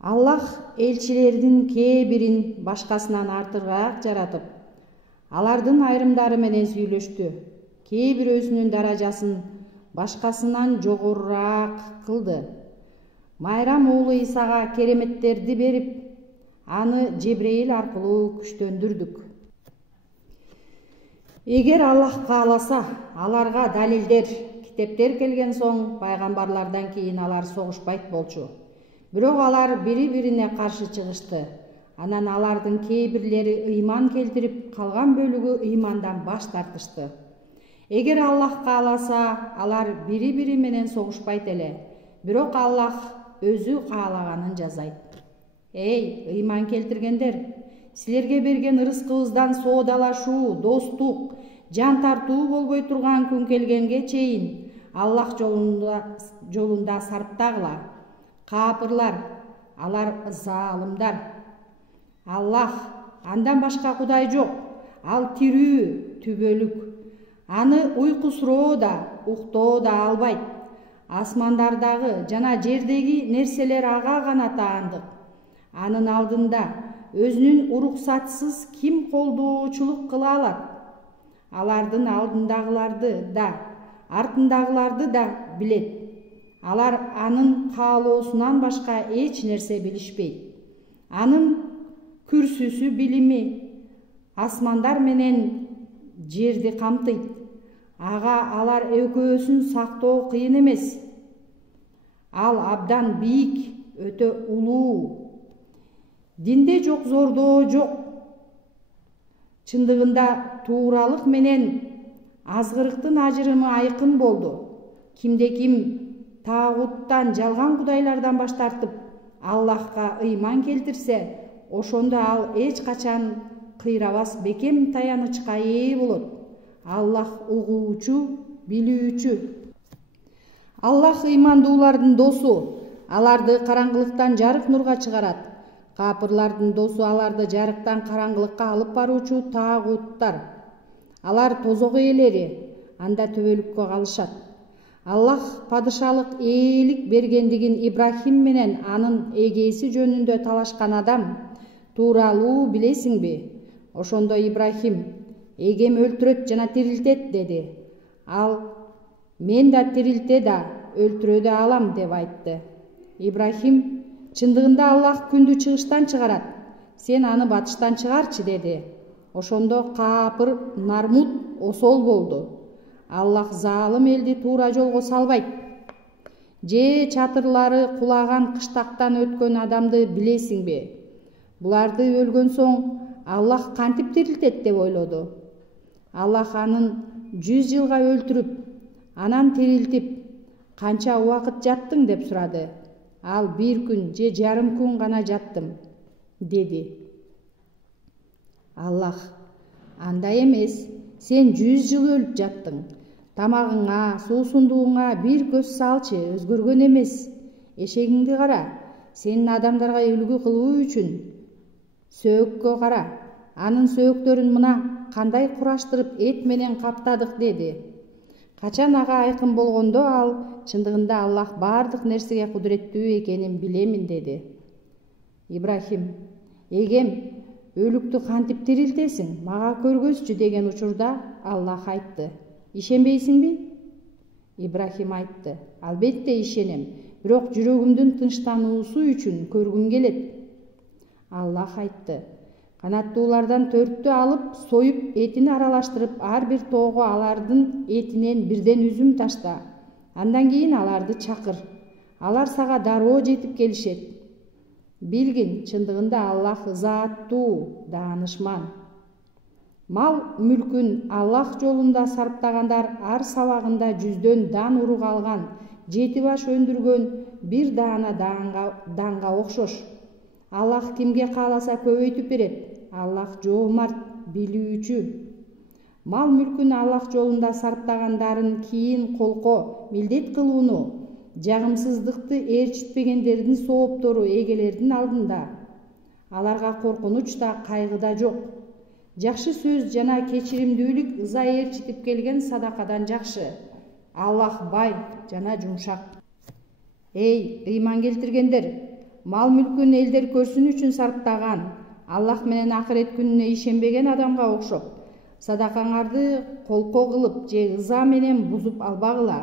Аллах элчилердин кээ бирин башкасынан артыгыраак жаратып, алардын айрымдары менен сүйлөштү. Кээ бирөөсүнүн даражасын башкасынан жогорураак кылды. Майрам уулу Исага кереметтерди берип, аны Жебрейил аркылуу күчтөндүрдүк. Эгер Аллах кааласа, аларга далилдер, китептер келген соң пайгамбарлардан кийин алар согушпайт болчу. Бирок алар бири-бирине каршы чыгышты. Анан алардын кээ бирлери ыйман келтирип, калган бөлүгү ыймандан баш тартышты. Эгер Аллах кааласа, алар бири-бири менен согушпайт эле. Бирок Аллах өзү каалаганын жазайт. Эй, ыйман келтиргендер, силерге берген ырыскыбыздан соодалашуу, достук, жан тартуу болбой турган күн келгенге чейин Аллах жолунда сарптагыла. Капырлар, алар заалымдар. Аллах, андан башка Кудай жок. Ал тирүү, түбөлүк. Аны уйкусуроо да, уктоо да албайт. Асмандардагы жана жердеги нерселер ага гана таандык. Анын алдында өзүнүн уруксатсыз ким колдоочулук кыла алат? Алардын алдындагыларды да, артындагыларды да билет. Алар анын каалоосунан башка эч нерсе билишпейт. Анын күрсүсү билими асмандар менен жерди камтыйт. Ага алар экөөсүн сактоо кыйын эмес. Ал абдан бийик, өтө улуу. Динде жок зордоо жок. Чындыгында тууралык менен азгырыктын ажырымы айкын болду. Кимде ким таагуттан, жалган кудайлардан баш тартып, Аллахка ыйман келтирсе, ошондо ал эч качан кыйрабас бекем таянычка ээ болот. Аллах угуучу, билүүчү. Аллах ыймандуулардын досу, аларды караңгылыктан жарык нурга чыгарат. Капырлардын досу аларды жарыктан караңгылыкка алып баруучу таагуттар. Алар тозок ээлери, анда түбөлүккө калышат. Аллах падышалык ээлик бергендигин Ибрахим менен анын эгеси жөнүндө талашкан адам тууралуу билесиңби? Ошондо Ибрахим: эгем өлтүрөт жана тирилтет деди. Ал: мен да тирилте да, өлтүрө да алам деп айтты. Ибрахим: чындыгында Аллах күндү чыгыштан чыгарат, сен аны батыштан чыгарчы деди. Ошондо капыр Нармут осол болду. Аллах заалым элди туура жолго салбайт. Же чатырлары кулаган кыштактан өткөн адамды билесиңби? Буларды өлгөн соң Аллах кантип тирилтет деп ойлоду. Аллах анын 100 жылга өлтүрүп, анан тирилтип, канча убакыт жаттың деп сурады. Ал 1 күн же жарым күн гана жаттым деди. Аллах: андай эмес, сен 100 жыл өлүп жаттың. Тамагыңа, суусундугуңа бир көз салчы, өзгөргөн эмес. Эшегиңди кара, сенин адамдарга үлгү кылуу үчүн сөөккө кара. Анын сөөктөрүн мына кандай кураштырып эт менен каптадык деди. Качан ага айкын болгондо ал чындыгында Аллах бардык нерсеге кудуреттүү экенин билемин деди. Ибрахим: эгем өлүктү кантип тирилтесиң, мага көргөзчү деген учурда Аллах айтты: ишенбейсиңби? Ибрахим айтты: албетте ишенем, бирок жүрөгүмдүн тынчтануусу үчүн көргүм келет. Аллах айтты: канаттуулардан 4-тү алып, союп, этини аралаштырып, ар бир тоого алардын этинен бирден үзүм ташта. Андан кийин аларды чакыр. Алар сага дароо жетип келишет. Билгин, чындыгында Аллах зааттуу, даанышман. Мал мүлкүн Аллах жолунда сарптагандар ар сабагында 100дөн дан урук алган, 7 баш өндүргөн бир даана данга окшош. Аллах кимге кааласа көбөйтүп берет. Аллах жоомарт, билүүчү. Мал мүлкүн Аллах жолунда сарптагандарын кийин колко милдет кылууну, жагымсыздыкты ээрчитпегендердин сооптору эгелердин алдында. Аларга коркунуч да, кайгы да жок. Жакшы сөз жана кечиримдүүлүк ыза ээрчитип келген садакадан жакшы. Аллах бай жана жумшак. Эй, ыйман келтиргендер, мал мүлкүн элдер көрсүн үчүн сарптаган, Аллах менен акырет күнүнө ишенбеген адамга окшоп, садакаңарды колко кылып же ыза менен бузуп албагыла.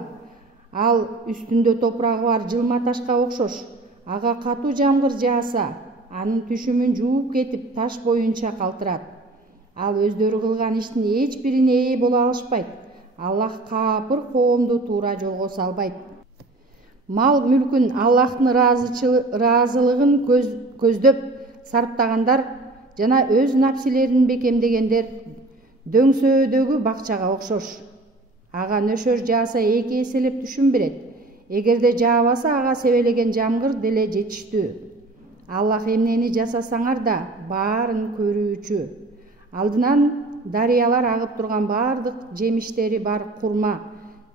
Ал үстүндө топурагы бар жылма ташка окшош. Ага катуу жамгыр жааса, анын түшүмүн жууп кетип таш боюнча калтырат. Ал өздөрү кылган иштин эч бирине ээ боло алышпайт. Аллах каапыр коомду туура жолго салбайт. Мал мүлкүн Аллахтын ыраазылыгын көздөп сарптагандар жана өз напсилерин бекемдегендер дөңсөөдөгү бакчага окшош. Ага нөшөр жааса 2 эселеп түшүм берет. Эгерде жаабаса, ага себелеген жамгыр деле жетиштүү. Аллах эмнени жасасаңар да баарын көрүүчү. Алдынан дарыялар агып турган бардык жемиштери бар курма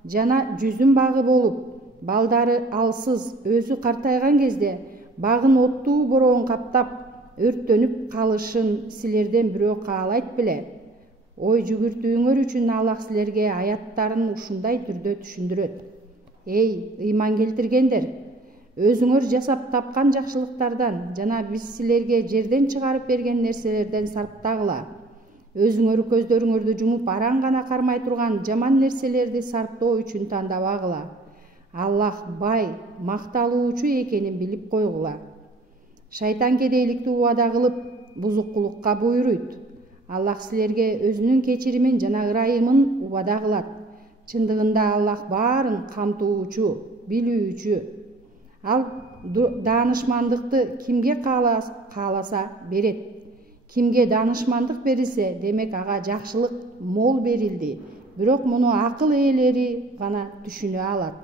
жана жүзүм багы болуп, балдары алсыз, өзү картайган кезде багын оттуу бороон каптап, өрттөнүп калышын силерден бирөө каалайт беле? Ой жүгүртүүңөр үчүн Аллах силерге аяттарын ушундай түрдө түшүндүрөт. Эй, ыйман келтиргендер, өзүңөр жасап тапкан жакшылыктардан жана биз силерге жерден чыгарып берген нерселерден сарптагыла. Өзүңөр көздөрүңөрдү жумуп араң гана кармай турган жаман нерселерди сарптоо үчүн тандабагыла. Аллах бай, макталуучу экенин билип койгула. Шайтан кедейликти убада кылып, бузукулукка буйруйт. Аллах силерге өзүнүн кечиримин жана ырайымын убада кылат. Чындыгында Аллах баарын камтуучу, билүүчү. Ал даанышмандыкты кимге кааласа берет. Кимге даанышмандык берилсе, демек ага жакшылык мол берилди. Бирок муну акыл ээлери гана түшүнө алат.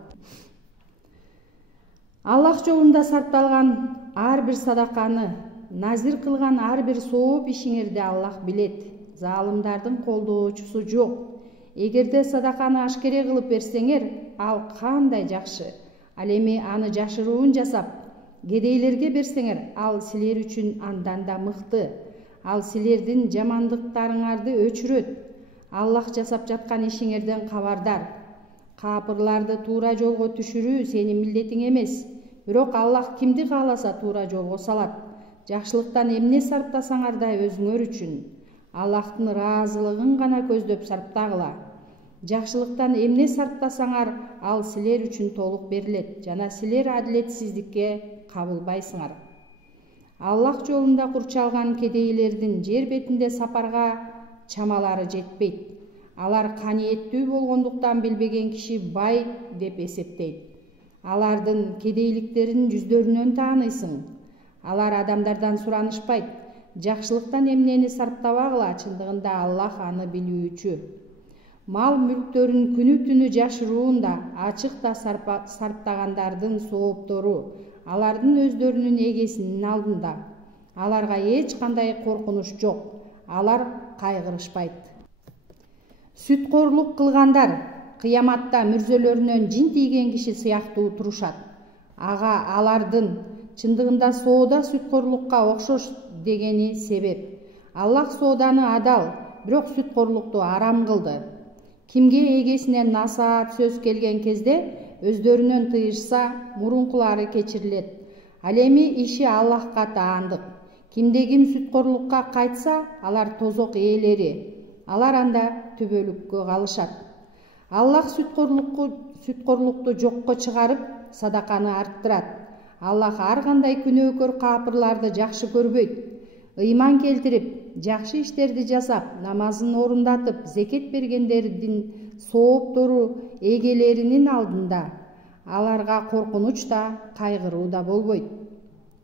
Аллах жолунда сарпталган ар бир садаканы, назир кылган ар бир сооп ишиңерди Аллах билет. Залымдардын колдоочусу жок. Эгерде садаканы ашкере кылып берсеңер, ал кандай жакшы. Ал эми аны жашыруун жасап, кедейлерге берсеңер, ал силер үчүн андан да мыкты. Ал силердин жамандыктарыңарды өчүрөт. Аллах жасап жаткан ишиңерден кабардар. Капырларды туура жолго түшүрүү сенин милдетиң эмес. Бирок Аллах кимди кааласа туура жолго салат. Жакшылыктан эмне сарптасаңар да өзүңөр үчүн. Аллахтын ыраазылыгын гана көздөп сарптагыла. Жакшылыктан эмне сарптасаңар, ал силер үчүн толук берилет жана силер адилетсиздикке кабылбайсыңар. Аллах жолунда курчалган кедейлердин жер бетинде сапарга чамалары жетпейт. Алар каниеттүү болгондуктан билбеген киши бай деп эсептейт. Алардын кедейликтерин жүздөрүнөн тааныйсың. Алар адамдардан суранышпайт. Жакшылыктан эмнени сарптабагыла, чындыгында Аллах аны билүүчү. Мал мүлктөрүн күнү түнү жашыруунда ачыкта сарптагандардын сооптору алардын өздөрүнүн эгесинин алдында. Аларга эч кандай коркунуч жок. Алар кайгырышпайт. Сүткорлук кылгандар кыяматта мүрзөлөрүнөн жин тийген киши сыяктуу турушат. Ага алардын чындыгында соода сүткорлукка окшош дегени себеп. Аллах сооданы адал, бирок сүткорлукту арам кылды. Кимге эгесинен насаат сөз келген кезде өздөрүнөн тыйышса, мурункулары кечирилет. Ал эми иши Аллахка таандык. Кимде ким сүткорлукка кайтса, алар тозок ээлери. Алар анда түбөлүккө калышат. Аллах сүткорлукту жокко чыгарып, садаканы арттырат. Аллах ар кандай күнөөкөр капырларды жакшы көрбөйт. Ыйман келтирип, жакшы иштерди жасап, намазын орундатып, зекет бергендердин сооптору эгелеринин алдында. Аларга коркунуч да, кайгыруу да болбойт.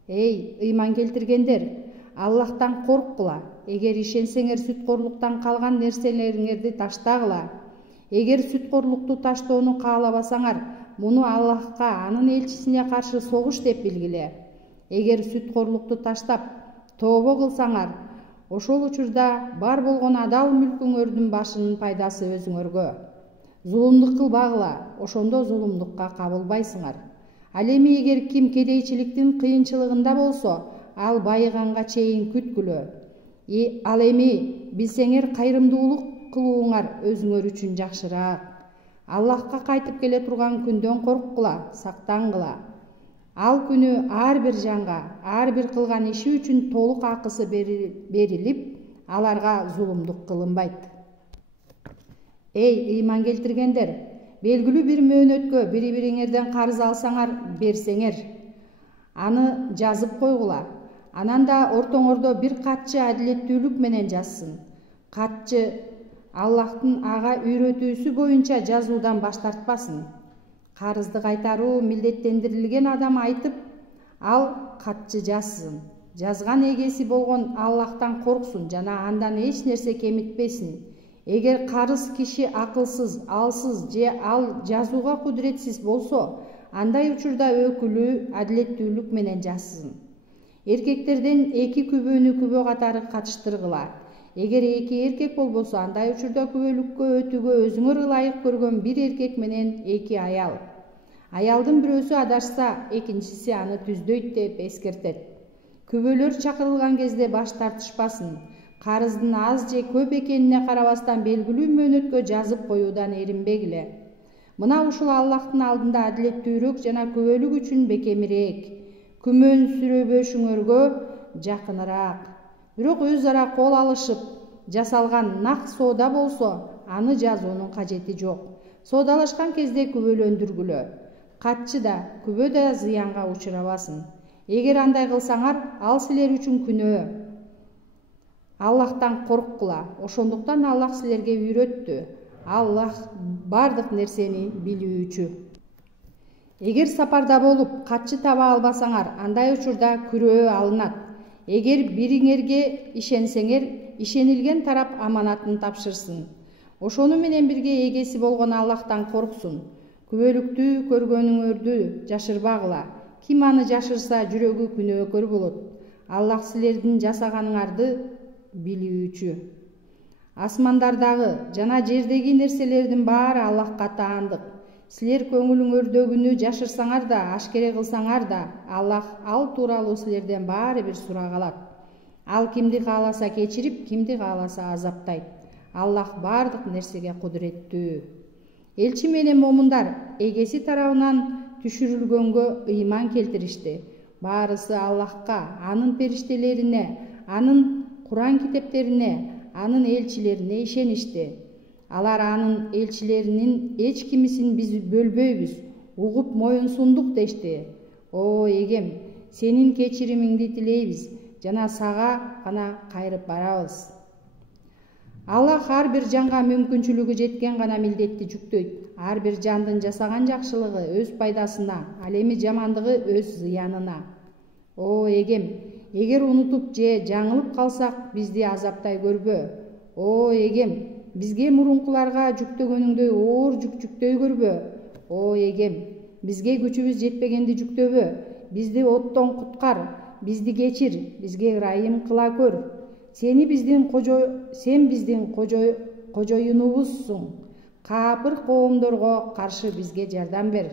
Эй, ыйман келтиргендер, Аллахтан корккула. Эгер ишенсеңер, сүткорлуктан калган нерселериңерди таштагыла. Эгер сүткорлукту таштоону каалабасаңар, муну Аллахка, анын элчисине каршы согуш деп билгиле. Эгер сүткорлукту таштап, тообо кылсаңар, ошол учурда бар болгон адал мүлкүңөрдүн башынын пайдасы өзүңөргө. Зулумдук кылбагыла, ошондо зулумдукка кабылбайсыңар. Ал эми эгер ким кедейчиликтин кыйынчылыгында болсо, ал байыганга чейин күткүлө. Ал эми билсеңер, кайрымдуулук кылууңар өзүңөр үчүн жакшыраак. Аллахка кайтып келе турган күндөн корккула, сактангыла. Ал күнү ар бир жанга ар бир кылган иши үчүн толук акысы берилип, аларга зулумдук кылынбайт. Эй ыйман келтиргендер, белгилүү бир мөөнөткө бири-бириңерден карыз алсаңар, берсеңер, аны жазып койгула. Анан да ортоңордо бир катчы адилеттүүлүк менен жазсын. Катчы Аллахтын ага үйрөтүүсү боюнча жазуудан баш тартпасын. Карызды кайтаруу милдеттендирилген адам айтып, ал катчы жазсын. Жазган эгеси болгон Аллахтан корксун жана андан эч нерсе кемитпесин. Эгер карыз киши акылсыз, алсыз же ал жазууга кудуретсиз болсо, андай учурда өкүлү адилеттүүлүк менен жазсын. Эркектерден 2 күбөнү күбө катары катыштыргыла. Эгер 2 эркек болбосо, андай учурда күбөлүккө өтүүгө өзүңөр ылайык көргөн 1 эркек менен 2 аял. Аялдын бирөөсү адашса, экинчиси аны түздөйт деп эскертет. Күбөлөр чакырылган кезде баш тартышпасын. Карыздын аз же көп экенине карабастан белгилүү мөөнөткө жазып коюудан эринбегиле. Мына ушул Аллахтын алдында адилеттүүрөөк жана күбөлүк үчүн бекемирээк, күмөнсүрөбөшүңөргө жакыныраак. Бирок өз ара кол алышып жасалган нак соода болсо, аны жазуунун кажети жок. Соодалашкан кезде күбөлөндүргүлө. Катчы да, күбө да зыянга учурабасын. Эгер андай кылсаңар, ал силер үчүн күнөө. Аллахтан корккула. Ошондуктан Аллах силерге үйрөттү. Аллах бардык нерсени билүүчү. Эгер сапарда болуп катчы таба албасаңар, андай учурда күрөө алынат. Эгер бириңерге ишенсеңер, ишенилген тарап аманатын тапшырсын. Ошону менен бирге эгеси болгон Аллахтан корксун. Күбөлүктү көргөнүңөрдү жашырбагыла. Ким аны жашырса, жүрөгү күнөөкөр болот. Аллах силердин жасаганыңарды билүүчү. Асмандардагы жана жердеги нерселердин баары Аллахка таандык. Силер көңүлүңөрдөгүнү жашырсаңар да, ашкере кылсаңар да, Аллах ал тууралуу силерден баары бир сурак алат. Ал кимди кааласа кечирип, кимди кааласа азаптайт. Аллах бардык нерсеге кудуреттүү. Элчи менен момундар эгеси тарабынан түшүрүлгөнгө ыйман келтиришти. Баарысы Аллахка, анын периштелерине, анын Куран китептерине, анын элчилерине ишеништи. Алар анын элчилеринин эч кимисин биз бөлбөйбүз, угуп моюнсундук дешти. О эгем, сенин кечиримиңди тилейбиз жана сага гана кайрып барабыз. Аллах ар бир жанга мүмкүнчүлүгү жеткен гана милдетти жүктөйт. Ар бир жандын жасаган жакшылыгы өз пайдасына, ал эми жамандыгы өз зыянына. О эгем, эгер унутуп же жаңылып калсак, бизди азаптай көрбө. О эгем, бизге мурункуларга жүктөгөнүңдөй оор жүк жүктөй көрбө. О эгем, бизге күчүбүз жетпегенди жүктөбө. Бизди оттон куткар, бизди кечир, бизге ырайым кыла көр. Сен биздин кожоюнубузсуң. Капыр коомдорго каршы бизге жардам бер.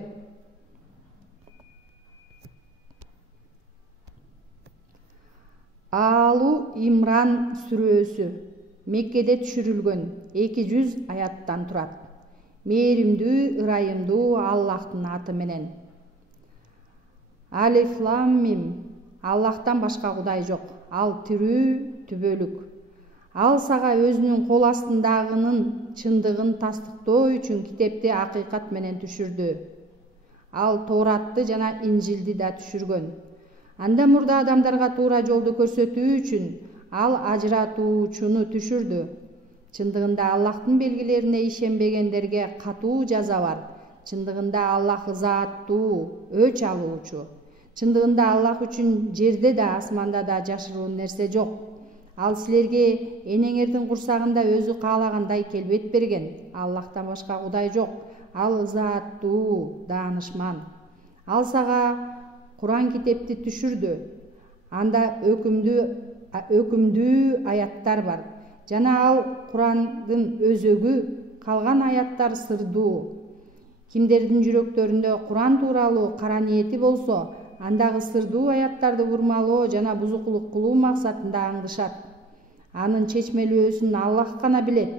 Алу Имран сүрөсү Меккеде түшүрүлгөн 200 аяттан турат. Мээримдүү, ырайымдуу Аллахтын аты менен. Алиф Лам Мим. Аллахтан башка кудай жок. Ал тирүү, түбөлүк. Ал сага өзүнүн кол астындагынын чындыгын тастыктоо үчүн китепти акыйкат менен түшүрдү. Ал Тооратты жана Инжилди да түшүргөн. Андан мурда адамдарга туура жолду көрсөтүү үчүн ал ажыратуучуну түшүрдү. Чындыгында Аллахтын белгилерине ишенбегендерге катуу жаза бар. Чындыгында Аллах ызааттуу, өч алуучу. Чындыгында Аллах үчүн жерде да, асманда да жашыруун нерсе жок. Ал силерге энеңердин курсагында өзү каалагандай келбет берген. Аллахтан башка кудай жок. Ал ызааттуу, даанышман. Ал сага Куран китепти түшүрдү. Анда өкүмдүү аяттар бар. Жана ал Курандын өзөгү, калган аяттар сырдуу. Кимдердин жүрөктөрүндө Куран тууралуу кара ниети болсо, андагы сырдуу аяттарды урмалоо жана бузукулук кылуу максатында аңдышат. Анын чечмелөөсүн Аллах гана билет.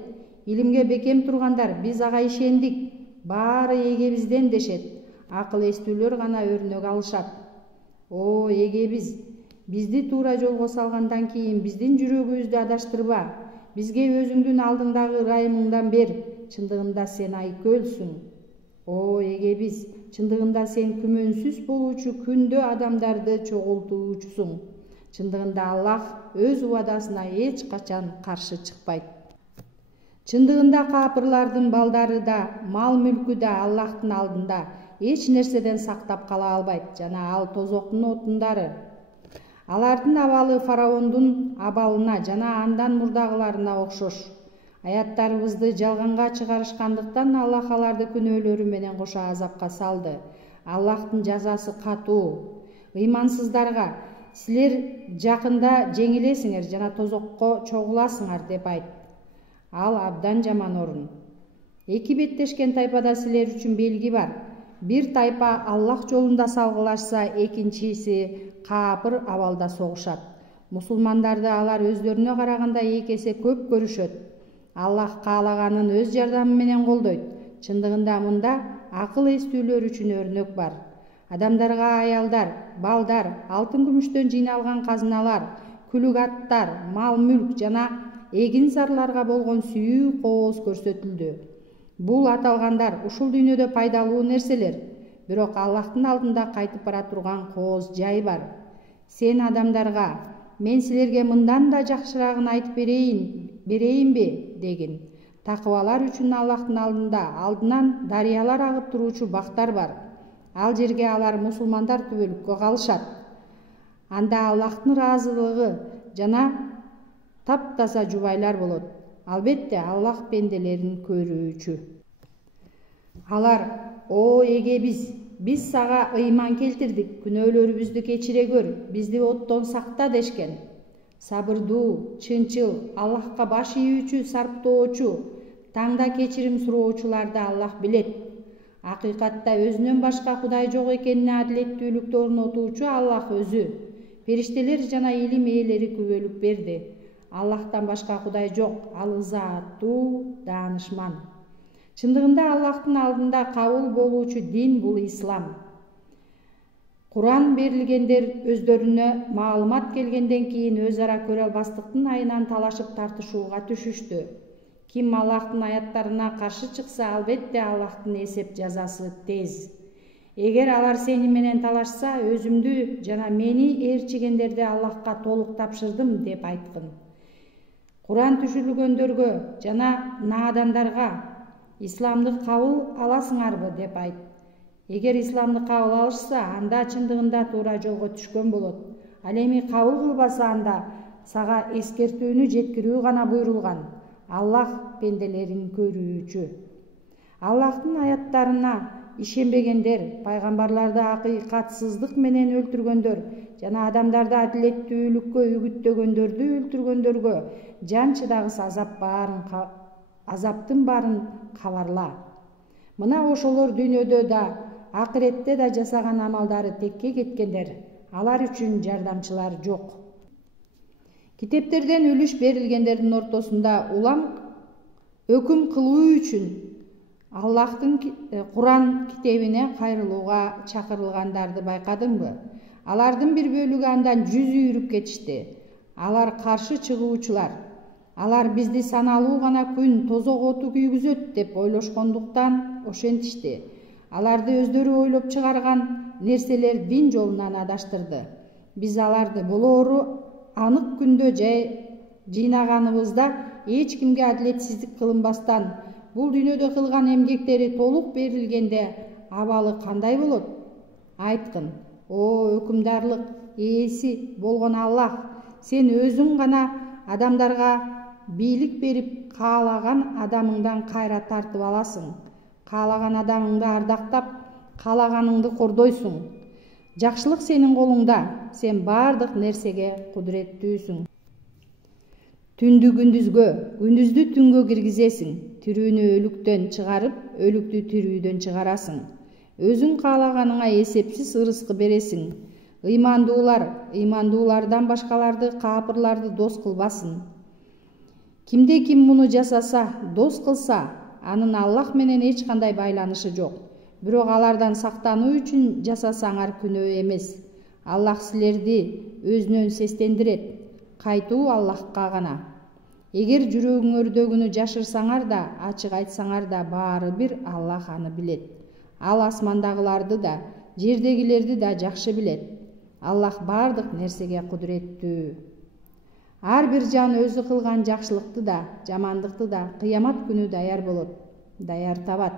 Илимге бекем тургандар биз ага ишендик, баары эгебизден дешет. Акыл эстүүлөр гана өрнөк алышат. О эгебиз бизди туура жолго салгандан кийин биздин жүрөгүбүздү адаштырба. Бизге өзүңдүн алдыңдагы ырайымыңдан бер. Чындыгында сен айкөлсүң. О эгебиз, чындыгында сен күмөнсүз болуучу күндө адамдарды чогултуучусуң. Чындыгында Аллах өз убадасына эч качан каршы чыкпайт. Чындыгында капырлардын балдары да, мал-мүлкү да Аллахтын алдында эч нерседен сактап кала албайт жана ал тозоктун отундары. Алардын абалы фараондун абалына жана андан мурдагыларына окшош. Аяттарыбызды жалганга чыгарышкандыктан Аллах аларды күнөөлөрү менен кошо азапка салды. Аллахтын жазасы катуу. Ыймансыздарга силер жакында жеңилесиңер жана тозокко чогуласыңар деп айт. Ал абдан жаман орун. Эки беттешкен тайпада силер үчүн белги бар. Бир тайпа Аллах жолунда салгылашса, экинчиси капыр абалда согушат. Мусулмандарды алар өздөрүнө караганда 2 эсе көп көрүшөт. Аллах каалаганын өз жардамы менен колдойт. Чындыгында мында акыл эстүүлөр үчүн өрнөк бар. Адамдарга аялдар, балдар, алтын күмүштөн жыйналган казыналар, күлүк аттар, мал-мүлк жана эгин зарларга болгон сүйүү кооз көрсөтүлдү. Бул аталгандар ушул дүйнөдө пайдалуу нерселер, бирок Аллахтын алдында кайтып бара турган кооз жай бар. Сен адамдарга, мен силерге мындан да жакшырагын айтып берейинби дегин. Такыбалар үчүн Аллахтын алдынан дарыялар агып туруучу бактар бар. Ал жерге алар мусулмандар түбөлүккө калышат. Анда Аллахтын ыраазылыгы жана таптаза жубайлар болот. Албетте Аллах пенделерин көрүүчү. Алар: "О эгебиз, биз сага ыйман келтирдик, күнөөлөрүбүздү кечире көр, бизди оттон сакта" дешкен. Сабырдуу, чынчыл, Аллахка баш ийүүчү, сарптоочу, таңда кечирим суроочуларды Аллах билет. Акыйкатта өзүнөн башка Кудай жок экенине адилеттүүлүктү орнотуучу Аллах өзү. Периштелер жана илим ээлери күбөлүк берди. Аллахтан башка Кудай жок, ал ызааттуу, даанышман. Чындыгында Аллахтын алдында кабыл болуучу дин бул ислам. Куран берилгендер өздөрүнө маалымат келгенден кийин өз ара көрө албастыктын айынан талашып тартышууга түшүштү. Ким Аллахтын аяттарына каршы чыкса, албетте Аллахтын эсеп жазасы тез. Эгер алар сени менен талашса, өзүмдү жана мени ээрчигендерди Аллахка толук тапшырдым деп айткын. Куран түшүрүлгөндөргө жана наадандарга: исламды кабыл аласыңарбы деп айт. Эгер исламды кабыл алышса, анда чындыгында туура жолго түшкөн болот. Ал эми кабыл кылбаса, анда сага эскертүүнү жеткирүү гана буйрулган. Аллах пенделерин көрүүчү. Аллахтын аяттарына ишенбегендер, пайгамбарларды акыйкатсыздык менен өлтүргөндөр жана адамдарды адилеттүүлүккө үгүттөгөндөрдү өлтүргөндөргө жан чыдагыс азаптын баарын кабарла. Мына ошолор дүйнөдө да, акыретте да жасаган амалдары текке кеткендер. Алар үчүн жардамчылар жок. Китептерден үлүш берилгендердин ортосунда улам өкүм кылуу үчүн Аллахтын Куран китебине кайрылууга чакырылгандарды байкадыңбы? Алардын бир бөлүгү андан жүз үйрүп кетишти. Алар каршы чыгуучулар. Алар бизди саналуу гана күн тозок оту күйгүзөт деп ойлошкондуктан ошентишти. Аларды өздөрү ойлоп чыгарган нерселер дин жолунан адаштырды. Биз аларды болоору анык күндө жыйнаганыбызда эч кимге адилетсиздик кылынбастан, бул дүйнөдө кылган эмгектери толук берилгенде абалы кандай болот? Айткын: "О өкүмдарлык ээси болгон Аллах, сен өзүң гана адамдарга бийлик берип, каалаган адамыңдан кайра тартып аласың. Каалаган адамыңды ардактап, каалаганыңды кордойсуң. Жакшылык сенин колуңда, сен бардык нерсеге кудуреттүүсүң. Түндү күндүзгө, күндүздү түнгө киргизесиң. Тирүүнү өлүктөн чыгарып, өлүктү тирүүдөн чыгарасың. Өзүң каалаганыңа эсепсиз ырыскы бересиң. Ыймандуулардан башкаларды, капырларды дос кылбасын. Кимде ким муну жасаса, дос кылса, анын Аллах менен эч кандай байланышы жок. Бирок алардан сактануу үчүн жасасаңар күнөө эмес. Аллах силерди өзүнөн сестендирет. Кайтуу Аллахка гана. Эгер жүрөгүңөрдөгүнү жашырсаңар да, ачык айтсаңар да, баары бир Аллах аны билет. Ал асмандагыларды да, жердегилерди да жакшы билет. Аллах бардык нерсеге кудуреттүү. Ар бир жан өзү кылган жакшылыкты да, жамандыкты да кыямат күнү даяр болот, даяр табат.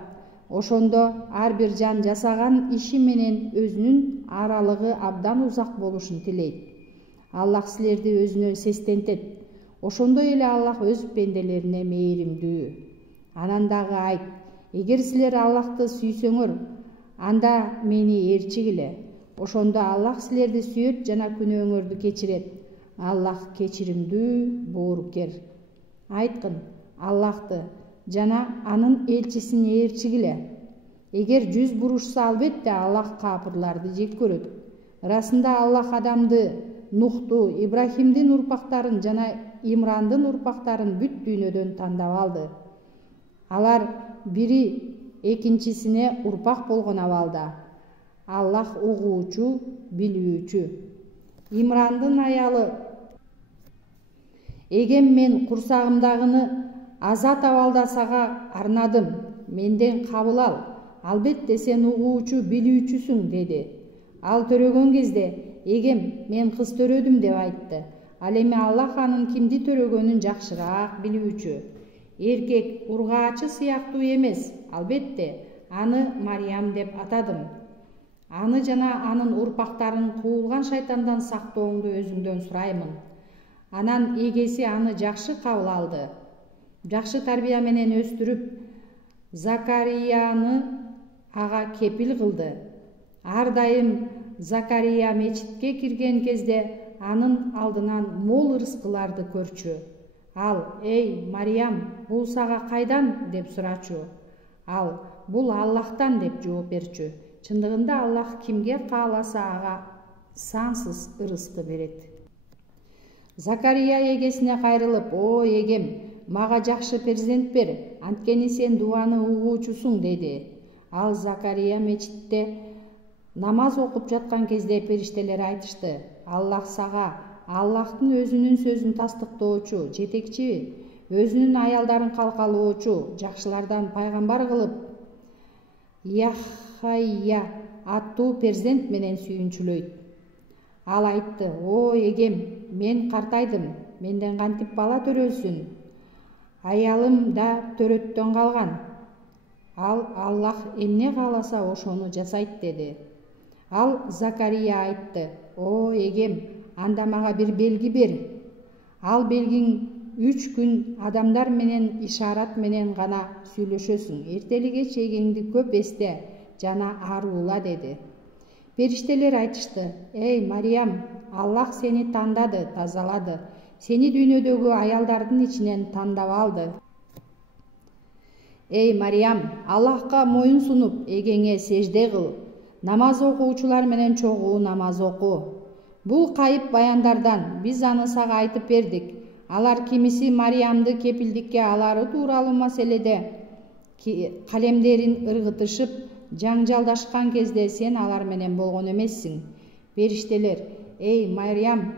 Ошондо ар бир жан жасаган иши менен өзүнүн аралыгы абдан узак болушун тилейт. Аллах силерди өзүнөн сестентет. Ошондой эле Аллах өз пенделерине мээримдүү. Анан дагы айт: эгер силер Аллахты сүйсөңөр, анда мени ээрчигиле. Ошондо Аллах силерди сүйөт жана күнөөңөрдү кечирет. Аллах кечиримдүү, боорукер. Айткын: Аллахты жана анын элчисин ээрчигиле. Эгер жүз бурушса, албетте Аллах капырларды жек көрөт. Расында Аллах адамды, Нухту, Ибрахимдин урпактарын жана Имрандын урпактарын бүт дүйнөдөн тандап алды. Алар бири экинчисине урпак болгон абалда. Аллах угуучу, билүүчү. Имрандын аялы: эгем мен курсагымдагыны азат абалда сага арнадым, менден кабыл ал. Албетте сен угуучу, билүүчүсүң, деди. Ал төрөгөн кезде: эгем, мен кыз төрөдүм, деп айтты. Ал эми Аллах анын кимди төрөгөнүн жакшыраак билүүчү. Эркек ургаачы сыяктуу эмес, албетте аны Мариям деп атадым. Аны жана анын урпактарын куулган шайтандан сактооңду өзүңдөн сураймын. Анан эгеси аны жакшы кабыл алды. Жакшы тарбия менен өстүрүп, Закарияны ага кепил кылды. Ар дайым Закария мечитке кирген кезде анын алдынан мол ырыскыларды көрчү. Ал: эй, Мариям, бул сага кайдан, деп сурачу. Ал: бул Аллахтан, деп жооп берчү. Чындыгында Аллах кимге кааласа ага сансыз ырыскы берет. Закария эгесине кайрылып: о эгем, мага жакшы перзент бер, анткени сен дубаны угуучусуң, деди. Ал Закария мечитте намаз окуп жаткан кезде периштелер айтышты: Аллах сага Аллахтын өзүнүн сөзүн тастыктоочу, жетекчи, өзүнүн аялдарын калкалоочу, жакшылардан пайгамбар кылып, Яхайя аттуу перзент менен сүйүнчүлөйт. Ал айтты: о эгем, мен картайдым, менден кантип бала төрөлсүн? Аялым да төрөттөн калган. Ал: Аллах эмне кааласа ошону жасайт, деди. Ал Закария айтты: о эгем, анда мага бир белги бер. Ал белгиң 3 күн адамдар менен ишарат менен гана сүйлөшөсүң. Эртелиге чегеңди көп эсте жана аруула, деди. Периштелер айтышты: эй Мариям, Аллах сени тандады, тазалады. Сени дүйнөдөгү аялдардын ичинен тандап алды. Эй Мариям, Аллахка моюн сунуп, эгеңе сежде кыл. Намаз окуучулар менен чогуу намаз оку. Бул кайып баяндардан биз аны сага айтып бердик. Алар кимиси Мариямды кепилдикке алары тууралуу маселеде калемдерин ыргытышып, жаңжалдашкан кезде сен алар менен болгон эмессиң. Периштелер: эй Мариям,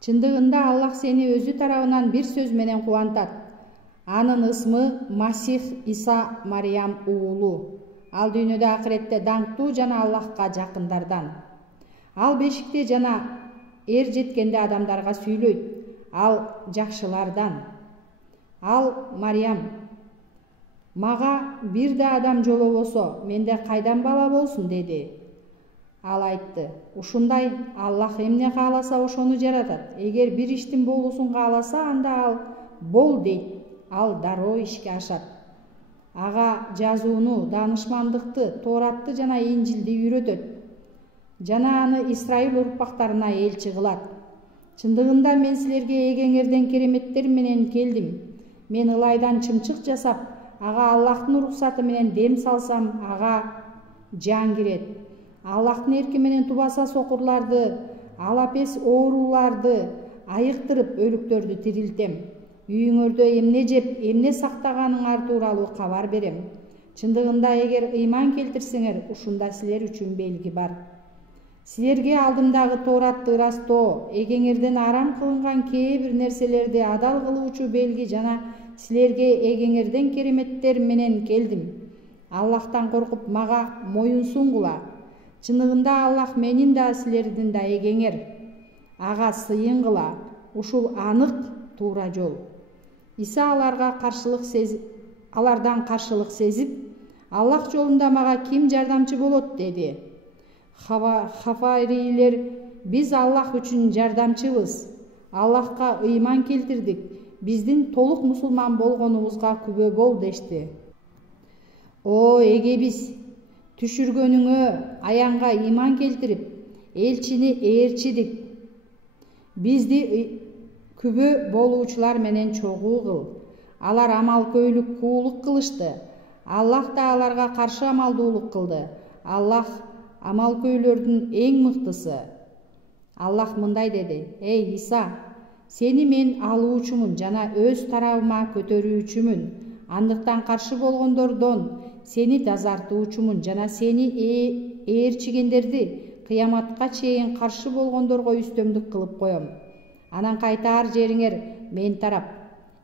чындыгында Аллах сени өзү тарабынан бир сөз менен кубантат. Анын ысмы Масих Иса, Мариям уулу. Ал дүйнөдө акыретте даңктуу жана Аллахка жакындардан. Ал бешикте жана эр жеткенде адамдарга сүйлөйт. Ал жакшылардан. Ал Мариям: мага бир да адам жолобосо, менде кайдан бала болсун, деди. Ал айтты: ушундай, Аллах эмне кааласа ошону жаратат. Эгер бир иштин болуусун кааласа, анда ал бол дейт. Ал дароо ишке ашат. Ага жазууну, даанышмандыкты, Торатты жана Инжилди үйрөтөт. Жана аны Исраил урпактарына элчи кылат. Чындыгында мен силерге эгеңерден кереметтер менен келдим. Мен ылайдан чымчык жасап, ага Аллахтын уруксаты менен дем салсам, ага жан кирет. Аллахтын эрки менен тубаса сокурларды, алапес ооруларды айыктырып, өлүктөрдү тирилтем. Үйүңөрдө эмне жеп, эмне сактаганыңар тууралуу кабар берем. Чындыгында эгер ыйман келтирсеңер, ушунда силер үчүн белги бар. Силерге алдымдагы Тооратты ырастоо, эгеңерден арам кылынган кээ бир нерселерди адал кылуучу белги жана силерге эгеңерден кереметтер менен келдим. Аллахтан коркуп мага моюн сунгула. Чыныгында Аллах менин да силердин да эгеңер. Ага сыйын кыла. Ушул анык туура жол. Иса алардан каршылык сезип, Аллах жолунда мага ким жардамчы болот деди. Хафарийлер биз Аллах үчүн жардамчыбыз. Аллахка ыйман келтирдик. Биздин толук мусулман болгонубузга күбө бол дешти. О эгебиз түшүргөнүңө аянга ыйман келтирип, элчини ээрчидик. Бизди күбө болуучулар менен чогуу кыл. Алар амалкөйлүк куулук кылышты. Аллах да аларга каршы амалдуулук кылды. Аллах амалкөйлөрдүн эң мыктысы. Аллах мындай деди: Эй Иса, сени мен алуучумун жана өз тарабыма көтөрүүчүмүн. Андыктан каршы болгондордон сени тазартуучумун жана сени ээрчигендерди кыяматка чейин каршы болгондорго үстөмдүк кылып коем. Анан кайтаар жериңер мен тарап.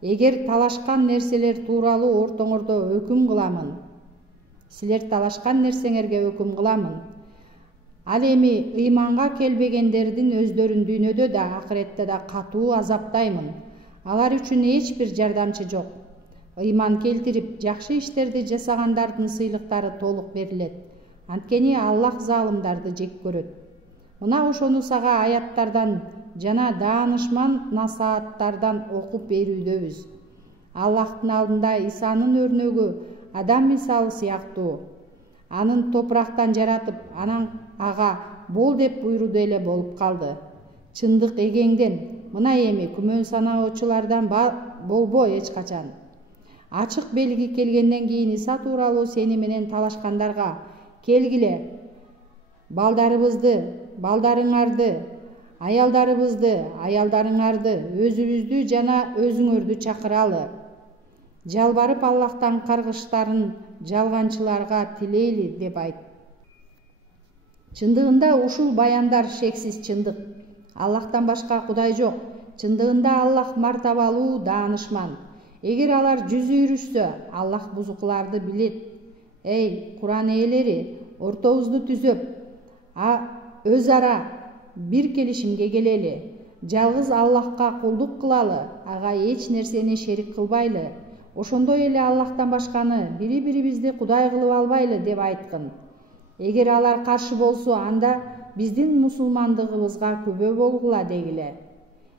Эгер талашкан нерселер тууралуу ортоңордо өкүм кыламын. Силер талашкан нерсеңерге өкүм кыламын. Ал эми ыйманга келбегендердин өздөрүн дүйнөдө да акыретте да катуу азаптаймын. Алар үчүн эч бир жардамчы жок. Ыйман келтирип, жакшы иштерди жасагандардын сыйлыктары толук берилет. Анткени Аллах залымдарды жек көрөт. Мына ошону сага аяттардан жана даанышман насааттардан окуп берүүдөбүз. Аллахтын алдында Исанын өрнөгү адам мисалы сыяктуу. Анын топурактан жаратып, анан ага бол деп буйруду эле болуп калды. Чындык эгеңден, мына эми күмөн саноочулардан болбо эч качан. Ачык белги келгенден кийин Иса тууралуу сени менен талашкандарга: келгиле, балдарыбызды, балдарыңарды, аялдарыңарды, өзүбүздү жана өзүңөрдү чакыралы. Жалбарып Аллахтан каргыштарын жалганчыларга тилейли деп айт. Чындыгында ушул баяндар шексиз чындык. Аллахтан башка Кудай жок. Чындыгында Аллах мартабалуу, даанышман. Эгер алар жүз үйрүшсө, Аллах бузукуларды билет. Эй, Куран ээлери, ортобузду түзөп, өз ара бир келишимге келели. Жалгыз Аллахка кулдук кылалы, ага эч нерсени шерик кылбайлы. Ошондой эле Аллахтан башканы бири-бирибизди Кудай кылып албайлы деп айткын. Эгер алар каршы болсо, анда биздин мусулмандыгыбызга күбө болгула дегиле.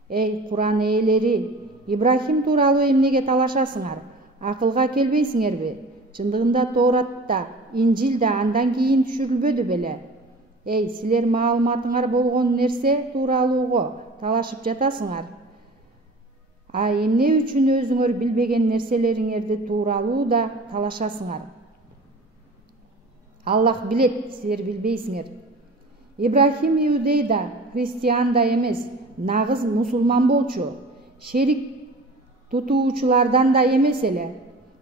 Эй, Куран ээлери, Ибрахим тууралуу эмнеге талашасыңар? Акылга келбейсиңерби? Чындыгында Тооратта, Инжилде андан кийин түшүрүлбөдү беле? Эй, силер маалыматыңар болгон нерсе тууралууго талашып жатасыңар. Эмне үчүн өзүңөр билбеген нерселериңерди тууралуу да талашасыңар? Аллах билет, силер билбейсиңер. Ибрахим иудей да, христиан да эмес, нагыз мусулман болчу. Шерик тутуучулардан да эмес эле.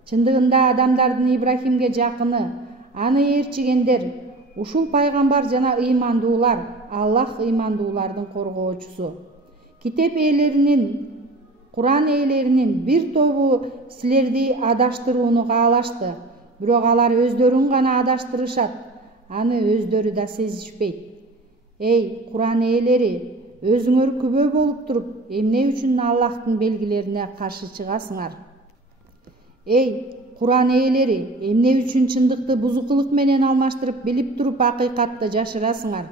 Чындыгында адамдардын Ибрахимге жакыны, аны ээрчигендер, ушул пайгамбар жана ыймандуулар, Аллах ыймандуулардын коргоочусу. Китеп ээлеринин, Куран ээлеринин бир тобу силерди адаштырууну каалашты, бирок алар өздөрүн гана адаштырышат, аны өздөрү да сезишпейт. Эй, Куран ээлери, өзүңөр күбө болуп туруп, эмне үчүн Аллахтын белгилерине каршы чыгасыңар? Эй, Куран ээлери, эмне үчүн чындыкты бузукулук менен алмаштырып билип туруп акыйкатты жашырасыңар?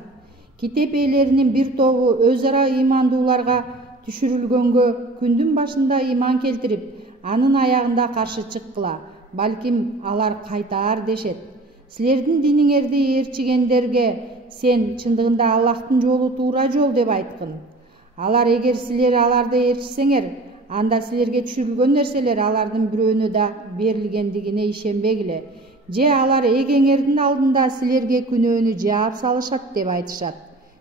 Китеп ээлеринин бир тобу өз ара ыймандууларга түшүрүлгөнгө күндүн башында ыйман келтирип, анын аягында каршы чыккыла, балким алар кайтаар дешет. Силердин диниңерди ээрчигендерге сен чындыгында Аллахтын жолу туура жол деп айткын. Алар эгер силер аларды ээрчисеңер, анда силерге түшүрүлгөн нерселер алардын бирөөнө да берилгендигине ишенбегиле. Же алар эгеңердин алдында силерге күнөөнү жаап салышат деп айтышат.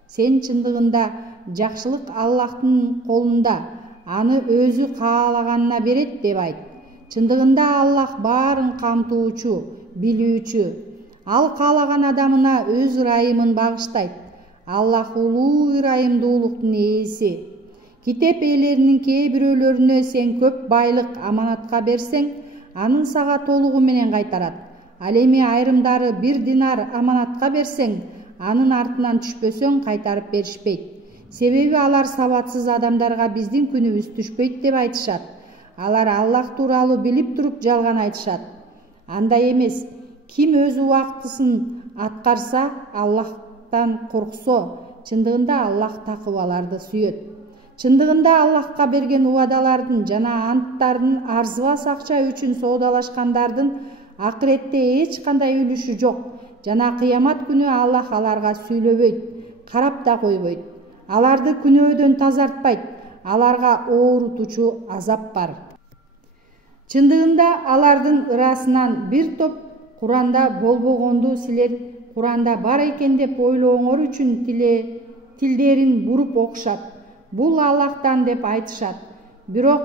Сен чындыгында жакшылык Аллахтын колунда, аны өзү каалаганына берет деп айт. Чындыгында Аллах баарын камтуучу, билүүчү. Ал каалаган адамына өз ырайымын багыштайт. Аллах улуу ырайымдуулуктун ээси. Китеп ээлеринин кээ бирөөлөрүнө сен көп байлык аманатка берсең, анын сага толугу менен кайтарат. Ал эми айрымдары 1 динар аманатка берсең, анын артынан түшпөсөң кайтарып беришпейт. Себеби алар сабатсыз адамдарга биздин күнүбүз түшпөйт деп айтышат. Алар Аллах тууралуу билип туруп жалган айтышат. Андай эмес. Ким өз убактысын аткарса, Аллахтан корксо, чындыгында Аллах такыбаларды сүйөт. Чындыгында Аллахка берген убадалардын жана анттардын арзыбас акча үчүн соодалашкандардын акыретте эч кандай үлүшү жок. Жана кыямат күнү Аллах аларга сүйлөбөйт, карап да койбойт. Аларды күнөөдөн тазартпайт. Аларга оорутуучу азап бар. Чындыгында алардын ырасынан бир топ Куранда болбогонду силер Куранда бар экен деп ойлооңор үчүн тилдерин буруп окушат. Бул Аллахтан деп айтышат. Бирок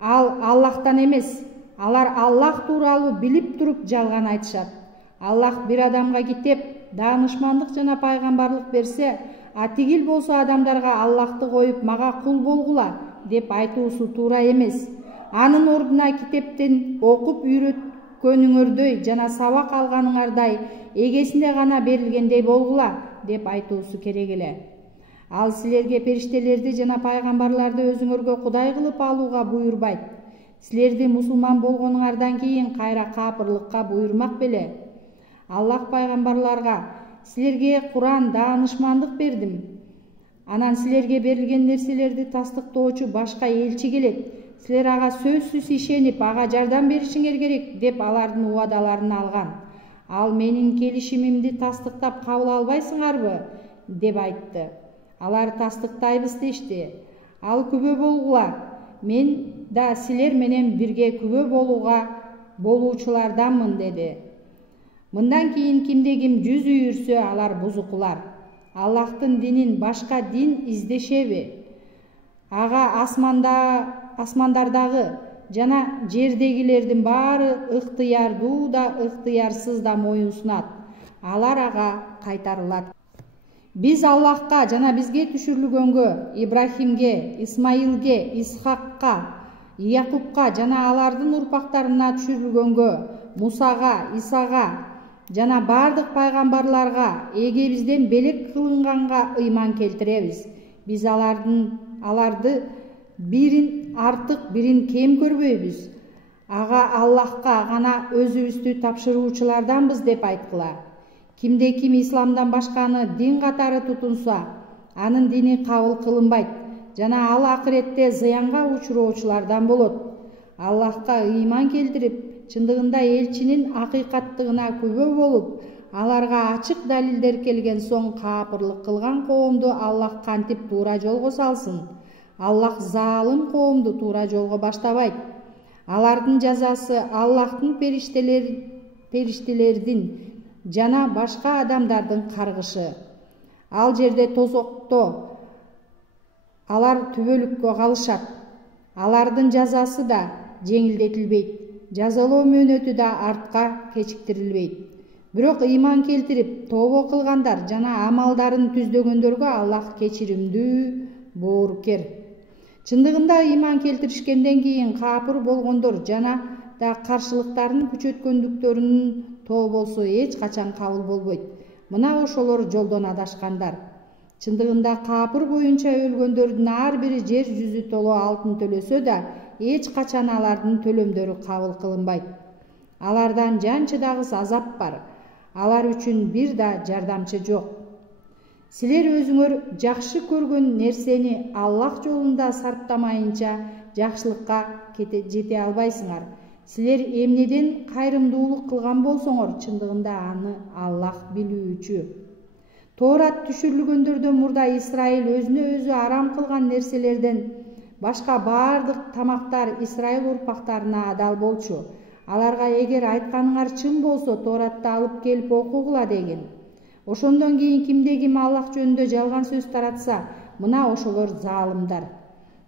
ал Аллахтан эмес. Алар Аллах тууралуу билип туруп жалган айтышат. Аллах бир адамга китеп, даанышмандык жана пайгамбарлык берсе, а тигил болсо адамдарга Аллахты коюп мага кул болгула деп айтуусу туура эмес. Анын ордуна китептен окуп үйрөткөнүңөрдөй жана сабак алганыңардай эгесинде гана берилгендей болгула деп айтуусу керек эле. Ал силерге периштелерди жана пайгамбарларды өзүңөргө кудай кылып алууга буйрубайт. Силерди мусулман болгонуңардан кийин кайра капырлыкка буйрмак беле. Аллах пайгамбарларга: силерге Куран даанышмандык бердим. Анан силерге берилген нерселерди тастыктоочу башка элчи келет. Силер ага сөзсүз ишенип, ага жардам беришиңер керек деп алардын убадаларын алган. Ал менин келишимимди тастыктап кабыл албайсыңарбы деп айтты. Алар тастыктайбыз дешти. Ал күбө болгула. Мен да силер менен бирге күбө болуучуларданмын деди. Мындан кийин кимде ким жүз үйүрсө, алар бузукулар. Аллахтын динин башка дин издешеби? Ага асмандардагы жана жердегилердин баары ыктыярдуу да ыктыярсыз да моюн сунат. Алар ага кайтарылат. Биз Аллахка жана бизге түшүрүлгөнгө, Ибрахимге, Исмаилге, Исхакка, Якубка жана алардын урпактарына түшүрүлгөнгө, Мусага, Исага жана бардык пайгамбарларга эгебизден белек кылынганга ыйман келтиребиз. Биз аларды бирин артык, бирин кем көрбөйбүз. Ага Аллахка гана өзүбүздү тапшыруучуларданбыз деп айткыла. Кимде ким исламдан башканы дин катары тутунса, анын дини кабыл кылынбайт жана ал акыретте зыянга учуроочулардан болот. Аллахка ыйман келтирип, чындыгында элчинин акыйкаттыгына күбө болуп, аларга ачык далилдер келген соң капырлык кылган коомду Аллах кантип туура жолго салсын? Аллах заалым коомду туура жолго баштабайт. Алардын жазасы Аллахтын периштелердин жана башка адамдардын каргышы. Ал жерде тозокто алар түбөлүккө калышат. Алардын жазасы да жеңилдетилбейт. Жазалоо мөөнөтү да артка кечиктирилбейт. Бирок ыйман келтирип, тообо кылгандар жана амалдарын түздөгөндөргө Аллах кечиримдүү, боорукер. Чындыгында ыйман келтиришкенден кийин капыр болгондор жана да каршылыктарын күчөткөндүктөрүнүн тообосу эч качан кабыл болбойт. Мына ошолор жолдон адашкандар. Чындыгында капыр боюнча өлгөндөрдүн ар бири жер жүзү толо алтын төлөсө да, эч качан алардын төлөмдөрү кабыл кылынбайт. Алардан жан чыдагыс азап бар. Алар үчүн бир да жардамчы жок. Силер өзүңөр жакшы көргөн нерсени Аллах жолунда сарптамайынча жакшылыкка жете албайсыңар. Силер эмнеден кайрымдуулук кылган болсоңор, чындыгында аны Аллах билүүчү. Тоорат түшүрүлгөндөрдөн мурда Исраил өзүнө өзү арам кылган нерселерден башка бардык тамактар Исраил урпактарына адал болчу. Аларга эгер айтканыңар чын болсо, Тооратты алып келип окугула деген. Ошондон кийин кимде ким Аллах жөнүндө жалган сөз таратса, мына ошолор заалымдар.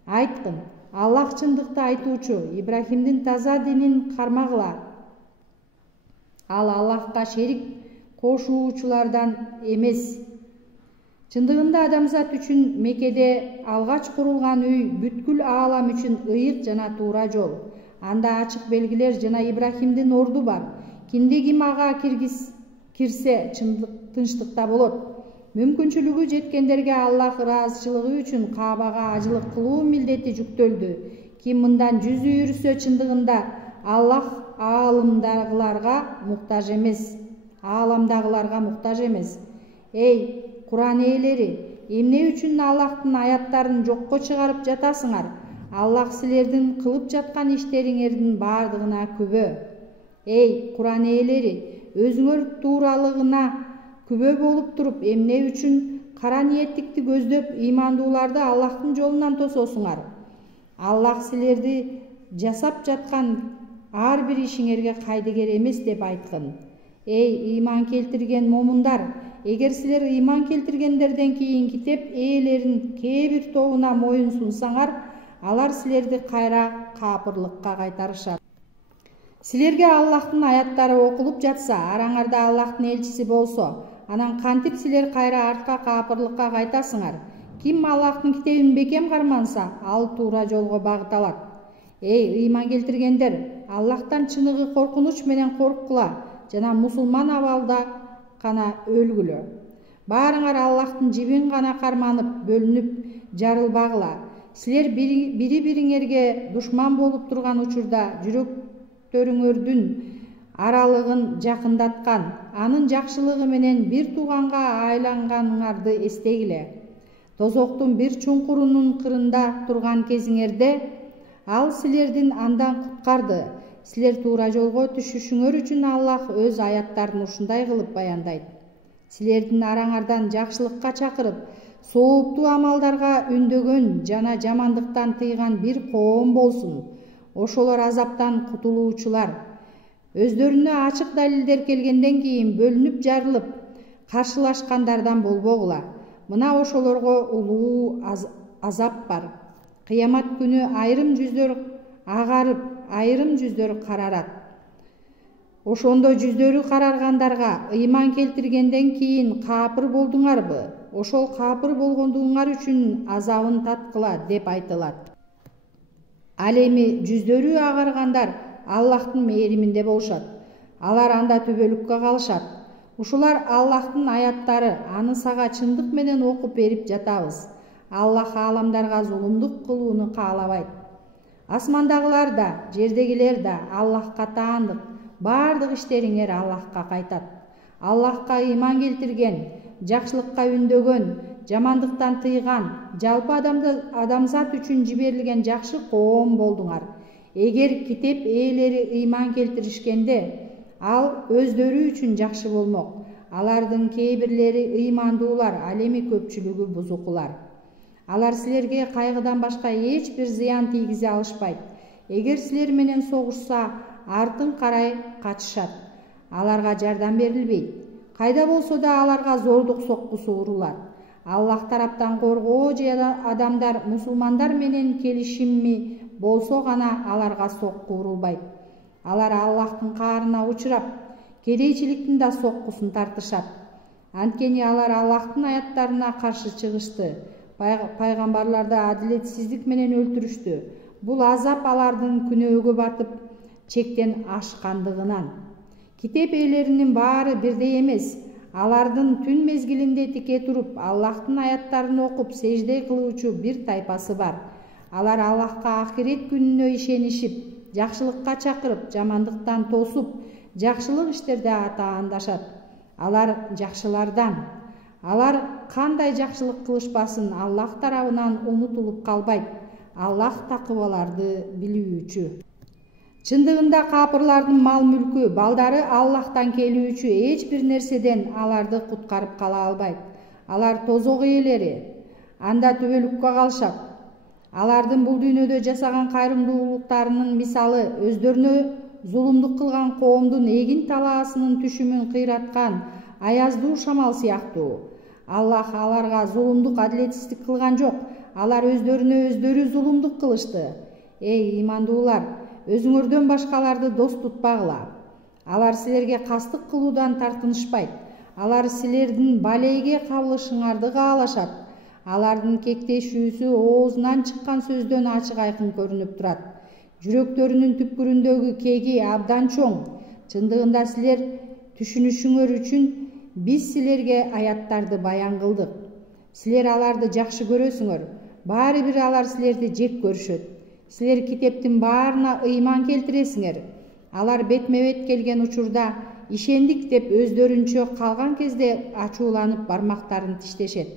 Айткын, Аллах чындыкты айтуучу, Ибрахимдин таза динин кармагыла. Ал Аллахка шерик кошуучулардан эмес. Чындыгында адамзат үчүн Мекеде алгач курулган үй бүткүл аалам үчүн ыйык жана туура жол. Анда ачык белгилер жана Ибрахимдин орду бар. Кимде ким ага кирсе тынчтыкта болот. Мүмкүнчүлүгү жеткендерге Аллах ыраазычылыгы үчүн Каабага ажылык кылуу милдети жүктөлдү. Ким мындан жүзү үйрүсө чындыгында Аллах ааламдагыларга муктаж эмес. Эй, Куран ээлери, эмне үчүн Аллахтын аяттарын жокко чыгарып жатасыңар? Аллах силердин кылып жаткан иштериңердин бардыгына күбө. Эй, Куран ээлери, өзүңөр тууралыгына күбө болуп туруп, эмне үчүн кара ниеттикти көздөп ыймандууларды Аллахтын жолунан тососуңар? Аллах силерди жасап жаткан ар бир ишиңерге кайдыгер эмес деп айткан. Эй, ыйман келтирген момундар, эгер силер ыйман келтиргендерден кийин китеп ээлерин кээ бир тобуна моюн сунсаңар, алар силерди кайра капырлыкка кайтарышат. Силерге Аллахтын аяттары окулуп жатса, араңарда Аллахтын элчиси болсо, анан кантип силер кайра артка капырлыкка кайтасыңар? Ким Аллахтын китебин бекем карманса, ал туура жолго багыт алат. Эй, ыйман келтиргендер, Аллахтан чыныгы коркунуч менен корккула жана мусулман абалда гана өлгүлө. Баарыңар Аллахтын жибин гана карманып, бөлүнүп жарылбагыла. Силер бири-бириңерге душман болуп турган учурда жүрөктөрүңөрдүн аралыгын жакындаткан, анын жакшылыгы менен бир тууганга айланганыңарды эстегиле. Тозоктун бир чуңкурунун кырында турган кезиңерде ал силердин андан куткарды. Силер туура жолго түшүшүңөр үчүн Аллах өз аяттарын ушундай кылып баяндайт. Силердин араңардан жакшылыкка чакырып, сооптуу амалдарга үндөгөн жана жамандыктан тыйган бир коом болсун. Ошолор азаптан кутулуучулар. Өздөрүнө ачык далилдер келгенден кийин бөлүнүп жарылып, каршылашкандардан болбогула. Мына ошолорго улуу азап бар. Кыямат күнү айрым жүздөр агарып, айрым жүздөр карарат. Ошондо жүздөрү караргандарга ыйман келтиргенден кийин капыр болдуңарбы? Ошол капыр болгондугуңар үчүн азабын таткыла деп айтылат. Ал эми жүздөрү агаргандар Аллахтын мээриминде болушат. Алар анда түбөлүккө калышат. Ушулар Аллахтын аяттары, аны сага чындык менен окуп берип жатабыз. Аллах ааламдарга зулумдук кылууну каалабайт. Асмандагылар да, жердегилер да Аллахка таандык. Бардык иштериңер Аллахка кайтат. Аллахка ыйман келтирген, жакшылыкка үндөгөн, жамандыктан тыйган, жалпы адамзат үчүн жиберилген жакшы коом болдуңар. Эгер китеп ээлери ыйман келтиришкенде, ал өздөрү үчүн жакшы болмок. Алардын кээ бирлери ыймандуулар, ал эми көпчүлүгү бузукулар. Алар силерге кайгыдан башка эч бир зыян тийгизе алышпайт. Эгер силер менен согушса, артын карай качышат. Аларга жардам берилбейт. Кайда болсо да аларга зордук соккусу урулат. Аллах тараптан коргоо же адамдар мусулмандар менен келишимми болсо гана аларга сокку урулбайт. Алар Аллахтын каарына учурап, кедейчиликтин да соккусун тартышат. Анткени алар Аллахтын аяттарына каршы чыгышты. Пайгамбарларды адилетсиздик менен өлтүрүштү. Бул азап алардын күнөөгө батып, чектен ашкандыгынан. Китеп ээлеринин баары бирдей эмес. Алардын түн мезгилинде тике туруп, Аллахтын аяттарын окуп, сежде кылуучу бир тайпасы бар. Алар Аллахка ахирет күнүнө ишенишип, жакшылыкка чакырып, жамандыктан тосуп, жакшылык иштерде атаандашат. Алар жакшылардан. Алар кандай жакшылык кылышпасын Аллах тарабынан унутулуп калбайт. Аллах такыбаларды билүүчү. Чындыгында капырлардын мал-мүлкү, балдары Аллахтан келүүчү эч бир нерседен аларды куткарып кала албайт. Алар тозок ээлери, анда түбөлүккө калышат. Алардын бул дүйнөдө жасаган кайрымдуулуктарынын мисалы өздөрүнө зулумдук кылган коомдун эгин талаасынын түшүмүн кыйраткан аяздуу шамал сыяктуу. Аллах аларга зулумдук адилетсиздик кылган жок. Алар өздөрүнө өздөрү зулумдук кылышты. Эй ыймандуулар, өзүңөрдөн башкаларды дос тутпагыла. Алар силерге кастык кылуудан тартынышпайт. Алар силердин балейге кабылышыңарды каалашат. Алардын кектешүүсү оозунан чыккан сөздөн ачык айкын көрүнүп турат. Жүрөктөрүнүн түпкүрүндөгү кеги абдан чоң. Чындыгында силер түшүнүшүңөр үчүн биз силерге аяттарды баян кылдык. Силер аларды жакшы көрөсүңөр. Баары бир алар силерди жек көрүшөт. Силер китептин баарына ыйман келтиресиңер. Алар бетме-бет келген учурда ишендик деп өздөрүнчө калган кезде ачууланып бармактарын тиштешет.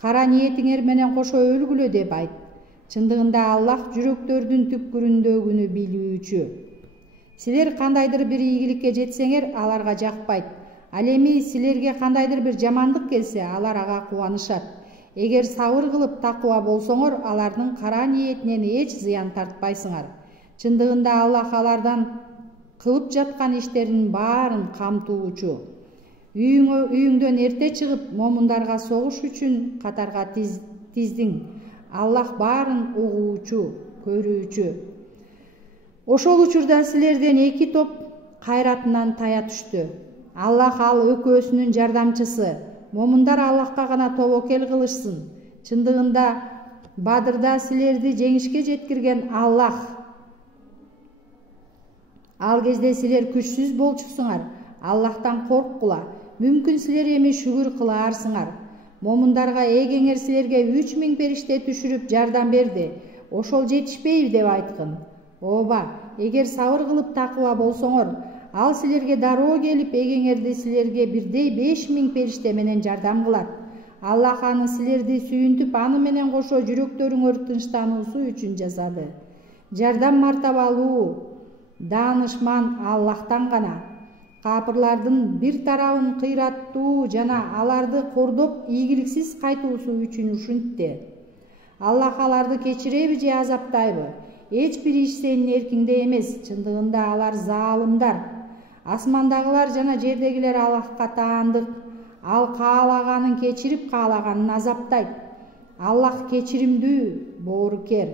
Кара ниетиңер менен кошо өлгүлө деп айт. Чындыгында Аллах жүрөктөрдүн түпкүрүндөгүнү билүүчү. Силер кандайдыр бир ийгиликке жетсеңер, аларга жакпайт. Ал эми силерге кандайдыр бир жамандык келсе, алар ага кубанышат. Эгер сабыр кылып такыба болсоңор, алардын кара ниетинен эч зыян тартпайсыңар. Чындыгында Аллах алардан кылып жаткан иштеринин баарын камтуучу. Үйүңдөн эрте чыгып, момундарга согуш үчүн катарга тиздиң. Аллах баарын угуучу, көрүүчү. Ошол учурда силерден эки топ кайратынан тая түштү. Аллах ал өкөөсүнүн жардамчысы. Момундар Аллахка гана тобокел кылышсын. Чындыгында Бадырда силерди жеңишке жеткирген Аллах. Ал кезде силер күчсүз болчусуңар. Аллахтан корккула. Мүмкүн силер эми шүгүр кылаарсыңар. Момундарга эгеңер силерге 3000 периште түшүрүп жардам берди. Ошол жетишпейби деп айткын. Ооба, эгер сабыр кылып такыба болсоңор, ал силерге дароо келип эгеңерди силерге бирдей 5000 периште менен жардам кылат. Аллах аны силерди сүйүнтүп, аны менен кошо жүрөктөрүңөр тынчтануусу үчүн жасады. Жардам мартабалуу, даанышман Аллахтан гана. Капырлардын бир тарабын кыйраттуу жана аларды кордоп ийгиликсиз кайтуусу үчүн ушинтти. Аллах аларды кечиреби же азаптайбы? Эч бир иш сенин эркиңде эмес. Чындыгында алар заалымдар. Асмандагылар жана жердегилер Аллахка таандык. Ал каалаганын кечирип, каалаганын азаптайт. Аллах кечиримдүү, боорукер.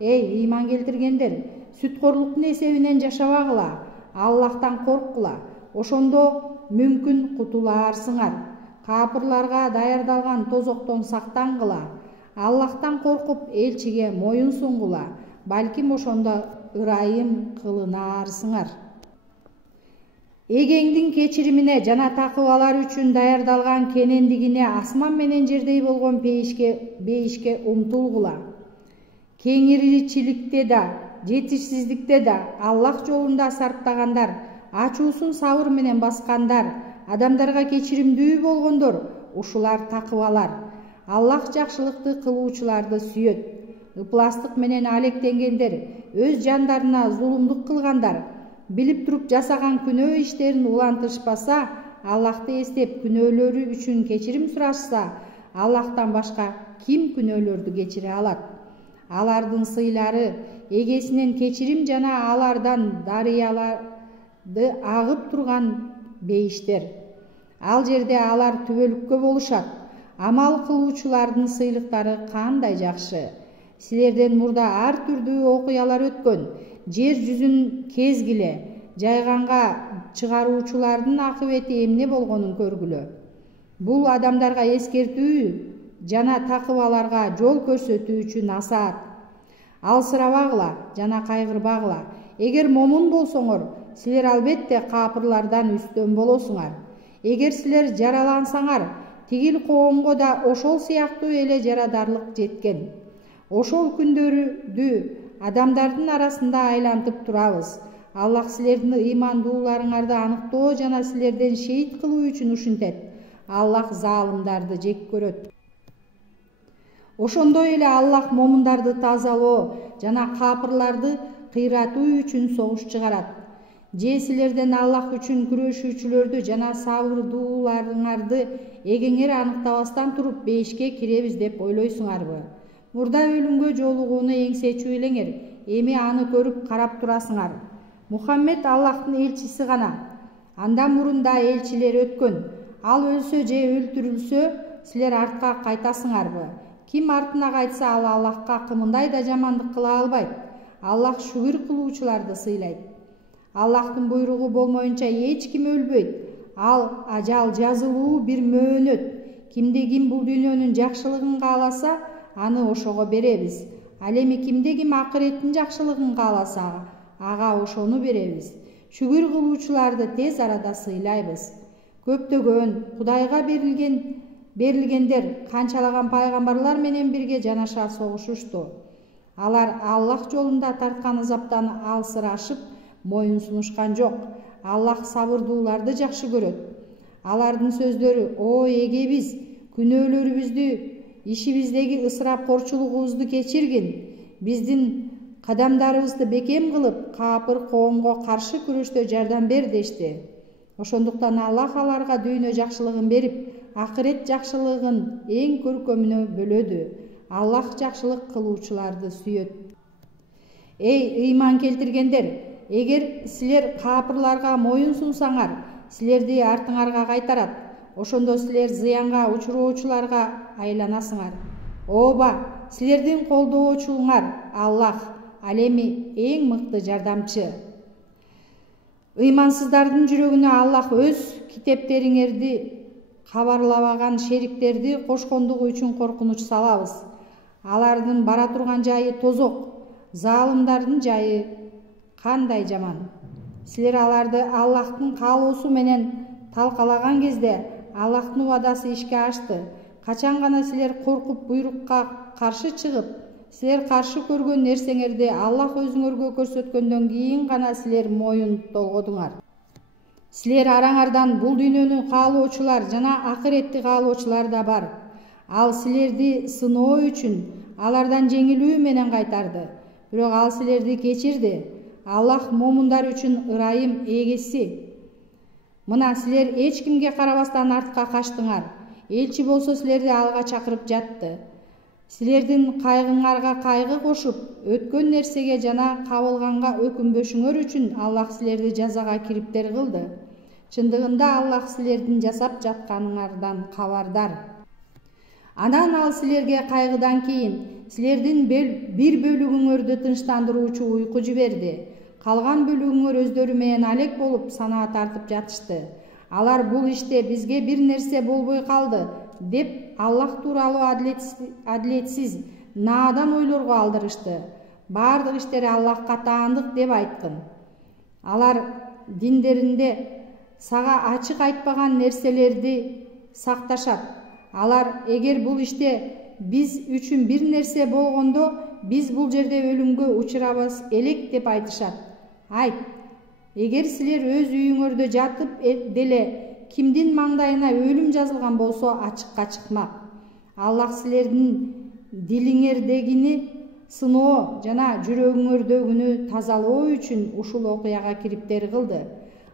Эй, ыйман келтиргендер, сүткорлуктун эсебинен жашабагыла. Аллахтан корккула. Ошондо мүмкүн кутулаарсыңар. Капырларга даярдалган тозоктон сактангыла. Аллахтан коркуп элчиге моюн сунгула. Балким ошондо ырайым кылынаарсыңар. Эгеңдин кечиримине жана такыбалар үчүн даярдалган кенендигине асман менен жердей болгон бейишке умтулгула. Кеңиричиликте да, жетишсиздикте да Аллах жолунда сарптагандар, ачуусун сабыр менен баскандар, адамдарга кечиримдүү болгондор, ушулар такыбалар. Аллах жакшылыкты кылуучуларды сүйөт. Ыпластык менен алектенгендер, өз жандарына зулумдук кылгандар, билип туруп жасаган күнөө иштерин улантышпаса, Аллахты эстеп күнөөлөрү үчүн кечирим сурашса, Аллахтан башка ким күнөөлөрдү кечире алат? Алардын сыйлары эгесинен кечирим жана алардан дарыяларды агып турган бейиштер. Ал жерде алар түбөлүккө болушат. Амал кылуучулардын сыйлыктары кандай жакшы. Силерден мурда ар түрдүү окуялар өткөн. Жер жүзүн кезгиле, жайганга чыгаруучулардын акыбети эмне болгонун көргүлө. Бул адамдарга эскертүү жана такыбаларга жол көрсөтүүчү насаат. Алсырабагыла жана кайгырбагыла. Эгер момун болсоңор, силер албетте капырлардан үстөн болосуңар. Эгер силер жаралансаңар, тигил коомго да ошол сыяктуу эле жарадарлык жеткен. Ошол күндөрдү адамдардын арасында айлантып турабыз. Аллах силердин ыймандууларыңарды аныктоо жана силерден шейит кылуу үчүн ушинтет. Аллах заалымдарды жек көрөт. Ошондой эле Аллах момундарды тазалоо жана капырларды кыйратуу үчүн согуш чыгарат. Же силерден Аллах үчүн күрөшүүчүлөрдү жана сабырдууларыңарды эгеңер аныктабастан туруп бейишке киребиз деп ойлойсуңарбы? Мурда өлүмгө жолугууну эңсечү элеңер, эми аны көрүп карап турасыңар. Мухаммед Аллахтын элчиси гана. Андан мурун да элчилер өткөн. Ал өлсө же өлтүрүлсө, силер артка кайтасыңарбы? Ким артына кайтса, ал Аллахка кымындай да жамандык кыла албайт. Аллах шүгүр кылуучуларды сыйлайт. Аллахтын буйругу болмоюнча эч ким өлбөйт. ал ажал жазылуу бир мөөнөт. Кимде ким бул дүйнөнүн жакшылыгын кааласа, аны ошого беребиз. Ал эми кимде ким акыреттин жакшылыгын кааласа, ага ошону беребиз. Шүгүр кылуучуларды тез арада сыйлайбыз. Көптөгөн Кудайга берилгендер канчалаган пайгамбарлар менен бирге жанаша согушушту. Алар Аллах жолунда тарткан азаптан алсырашып моюн сунушкан жок. Аллах сабырдууларды жакшы көрөт. Алардын сөздөрү: "О эге, биз күнөөлөрүбүздү, ишибиздеги ысырапкорчулугубузду кечиргин. Биздин кадамдарыбызды бекем кылып, капыр коомго каршы күрөштө жардам бер" дешти. Ошондуктан Аллах аларга дүйнө жакшылыгын берип, акырет жакшылыгын эң көркөмүнө бөлөдү. Аллах жакшылык кылуучуларды сүйөт. Эй ыйман келтиргендер, эгер силер капырларга моюн сунсаңар, силерди артыңарга кайтарат. Ошондо силер зыянга учуроочуларга айланасыңар. Ооба, силердин колдоочуңар Аллах, ал эми эң мыкты жардамчы. Ыймансыздардын жүрөгүнө Аллах өз китептериңерди кабарлабаган шериктерди кошкондугу үчүн коркунуч салабыз. Алардын бара турган жайы тозок, заалымдардын жайы кандай жаман. Силер аларды Аллахтын каалоосу менен талкалаган кезде Аллахтын убадасы ишке ашты. Качан гана силер коркуп буйрукка каршы чыгып, силер каршы көргөн нерсеңерди Аллах өзүңөргө көрсөткөндөн кийин гана силер моюн толгодуңар. Силер араңардан бул дүйнөнү каалоочулар жана акыретти каалоочулар да бар. Ал силерди сыноо үчүн алардан жеңилүү менен кайтарды. Бирок ал силерди кечирди. Аллах момундар үчүн ырайым эгеси. Мына силер эч кимге карабастан артка качтыңар. Элчи болсо силерди алга чакырып жатты. Силердин кайгыңарга кайгы кошуп, өткөн нерсеге жана кабылганга өкүнбөшүңөр үчүн Аллах силерди жазага кириптер кылды. Чындыгында Аллах силердин жасап жатканыңардан кабардар. Анан ал силерге кайгыдан кийин силердин бир бөлүгүңөрдү тынчтандыруучу уйку жиберди. Калган бөлүгүңөр өздөрү менен алек болуп санаа тартып жатышты. Алар бул иште бизге бир нерсе болбой калды деп Аллах тууралуу адилетсиз, наадан ойлорго алдырышты. Бардык иштери Аллахка таандык деп айткын. Алар диндеринде сага ачык айтпаган нерселерди сакташат. Алар эгер бул иште биз үчүн бир нерсе болгондо, биз бул жерде өлүмгө учурабыз элек деп айтышат. Айт, эгер силер өз үйүңөрдө жатып деле кимдин маңдайына өлүм жазылган болсо ачыкка чыкмак. Аллах силердин дилиңердегини сыноо жана жүрөгүңөрдөгүнү тазалоо үчүн ушул окуяга кириптер кылды.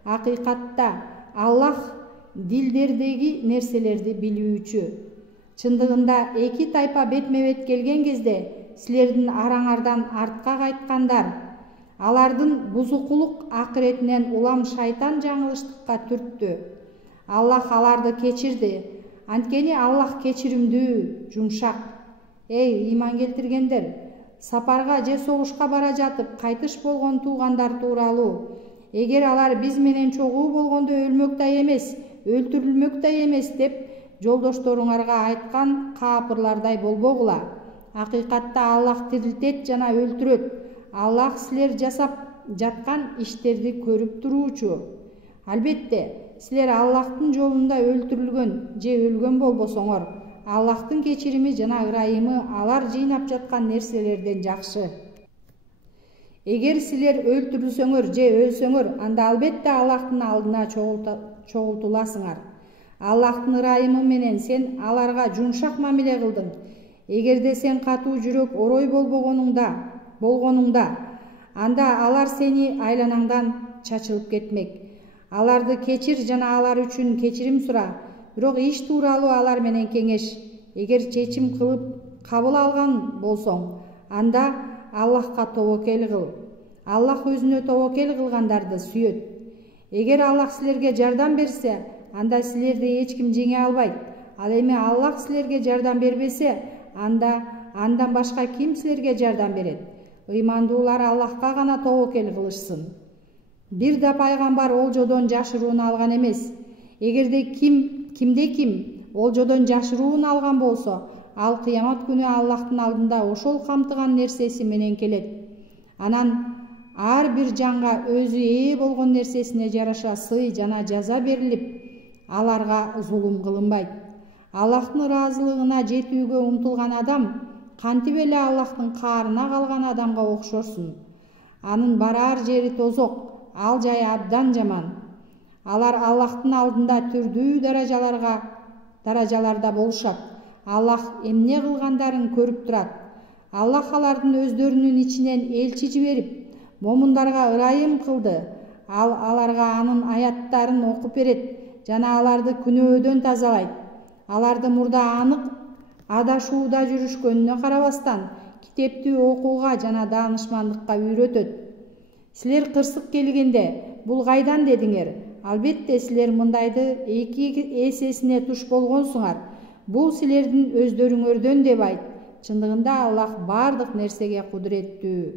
Акыйкатта Аллах дилдердеги нерселерди билүүчү. Чындыгында эки тайпа бетме-бет келген кезде силердин араңардан артка кайткандар, алардын бузукулук акыретинен улам шайтан жаңылыштыкка түрттү. Аллах аларды кечирди. Анткени Аллах кечиримдүү, жумшак. Эй ыйман келтиргендер, сапарга же согушка бара жатып кайтыш болгон туугандар тууралуу, эгер алар биз менен чогуу болгондо өлмөк да эмес, өлтүрүлмөк да эмес деп жолдошторуңарга айткан капырлардай болбогула. Акыйкатта Аллах тирилтет жана өлтүрөт. Аллах силер жасап жаткан иштерди көрүп туруучу. Албетте, силер Аллахтын жолунда өлтүрүлгөн же өлгөн болбосоңор, Аллахтын кечирими жана ырайымы алар жыйнап жаткан нерселерден жакшы. Эгер силер өлтүрүлсөңөр же өлсөңөр, анда албетте Аллахтын алдына чогултуласыңар. Аллахтын ырайымы менен сен аларга жумшак мамиле кылдың. Эгерде сен катуу жүрөк орой болгонуңда, анда алар сени айланаңдан чачылып кетмек. Аларды кечир жана алар үчүн кечирим сура. Бирок иш тууралуу алар менен кеңеш. Эгер чечим кылып кабыл алган болсоң, анда Аллахка тобокел кыл. Аллах өзүнө тобокел кылгандарды сүйөт. Эгер Аллах силерге жардам берсе, анда силерди эч ким жеңе албайт. Ал эми Аллах силерге жардам бербесе, андан башка ким силерге жардам берет? Ыймандуулар Аллахка гана тобокел кылышсын. Бир да пайгамбар ол жодон жашырууну алган эмес. Эгерде ким олжодон жашыруун алган болсо, ал кыямат күнү Аллахтын алдында ошол камтыган нерсеси менен келет. Анан ар бир жанга өзү ээ болгон нерсесине жараша сый жана жаза берилип, аларга зулум кылынбайт. Аллахтын ыраазылыгына жетүүгө умтулган адам кантип эле Аллахтын каарына калган адамга окшорсун. Анын барар жери тозок, ал жай абдан жаман. Алар Аллахтын алдында түрдүү даражаларда болушат. Аллах эмне кылгандарын көрүп турат. Аллах алардын өздөрүнүн ичинен элчи жиберип, момундарга ырайым кылды. Ал аларга анын аяттарын окуп берет жана аларды күнөөдөн тазалайт. Аларды мурда анык адашууда жүрүшкөнүнө карабастан китепти окууга жана даанышмандыкка үйрөтөт. Силер кырсык келгенде бул кайдан дедиңер? Албетте силер мындайды эки эсесине туш болгонсуңар. Бул силердин өздөрүңөрдөн деп айт. Чындыгында Аллах бардык нерсеге кудуреттүү.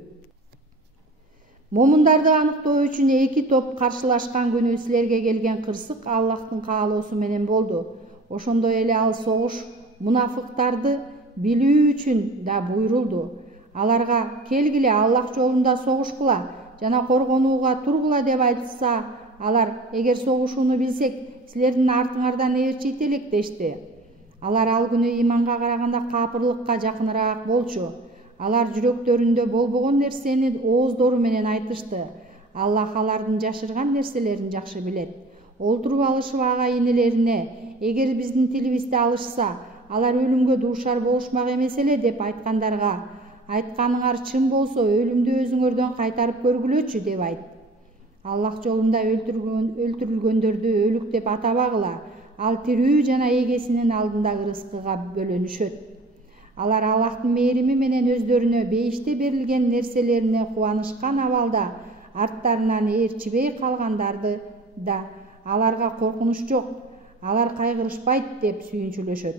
Момундарды аныктоо үчүн эки топ каршылашкан күнү силерге келген кырсык Аллахтын каалоосу менен болду. Ошондой эле ал согуш мунафыктарды билүү үчүн да буйрулду. Аларга келгиле Аллах жолунда согушкула жана коргонууга тургула деп айтылса, алар эгер согушууну билсек, силердин артыңардан ээрчийт элек дешти. Алар ал күнү иманга караганда капырлыкка жакыныраак болчу. Алар жүрөктөрүндө болбогон нерсени ооздору менен айтышты. Аллах алардын жашырган нерселерин жакшы билет. Олтуруп алышып ага-инелерине, эгер биздин тилибизди алышса, алар өлүмгө дуушар болушмак эмес эле деп айткандарга, айтканыңар чын болсо өлүмдү өзүңөрдөн кайтарып көргүлөчү деп айт. Аллах жолунда өлтүрүлгөндөрдү өлүк деп атабагыла. Ал тирүү жана эгесинин алдында ырыскыга бөлөнүшөт. Алар Аллахтын мээрими менен өздөрүнө бейиште берилген нерселерине кубанышкан абалда арттарынан ээрчибей калгандарды да аларга коркунуч жок, алар кайгырышпайт деп сүйүнчүлөшөт.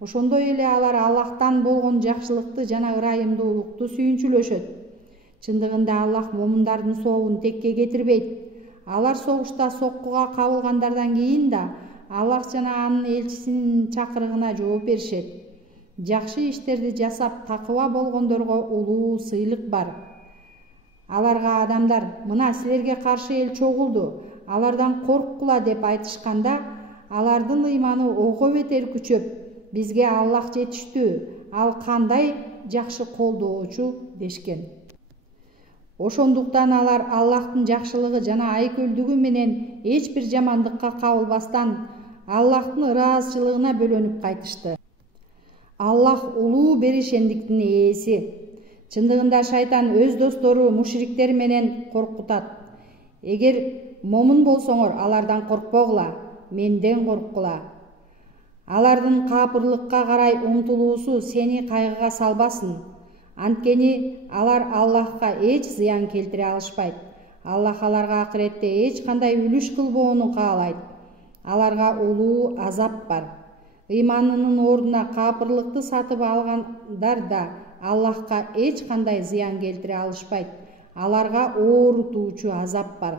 Ошондой эле алар Аллахтан болгон жакшылыкты жана ырайымдуулукту сүйүнчүлөшөт. Чындыгында Аллах момундардын сообун текке кетирбейт. Алар согушта соккуга кабылгандардан кийин да Аллах жана анын элчисинин чакырыгына жооп беришет. Жакшы иштерди жасап такыба болгондорго улуу сыйлык бар. Аларга адамдар, мына силерге каршы эл чогулду, алардан корккула деп айтышканда, алардын ыйманы ого бетер күчөп, бизге Аллах жетиштүү, ал кандай жакшы колдоочу дешкен. Ошондуктан алар Аллахтын жакшылыгы жана айкөлдүгү менен эч бир жамандыкка кабылбастан Аллахтын ыраазычылыгына бөлөнүп кайтышты. Аллах улуу беришендиктин ээси. Чындыгында шайтан өз достору мушриктер менен коркутат. Эгер момун болсоңор, алардан коркпогула, менден корккула. Алардын капырлыкка карай умтулуусу сени кайгыга салбасын. Анткени алар Аллахка эч зыян келтире алышпайт. Аллах аларга акыретте эч кандай үлүш кылбоону каалайт. Аларга улуу азап бар. Ыйманынын ордуна капырлыкты сатып алгандар да Аллахка эч кандай зыян келтире алышпайт. Аларга оорутуучу азап бар.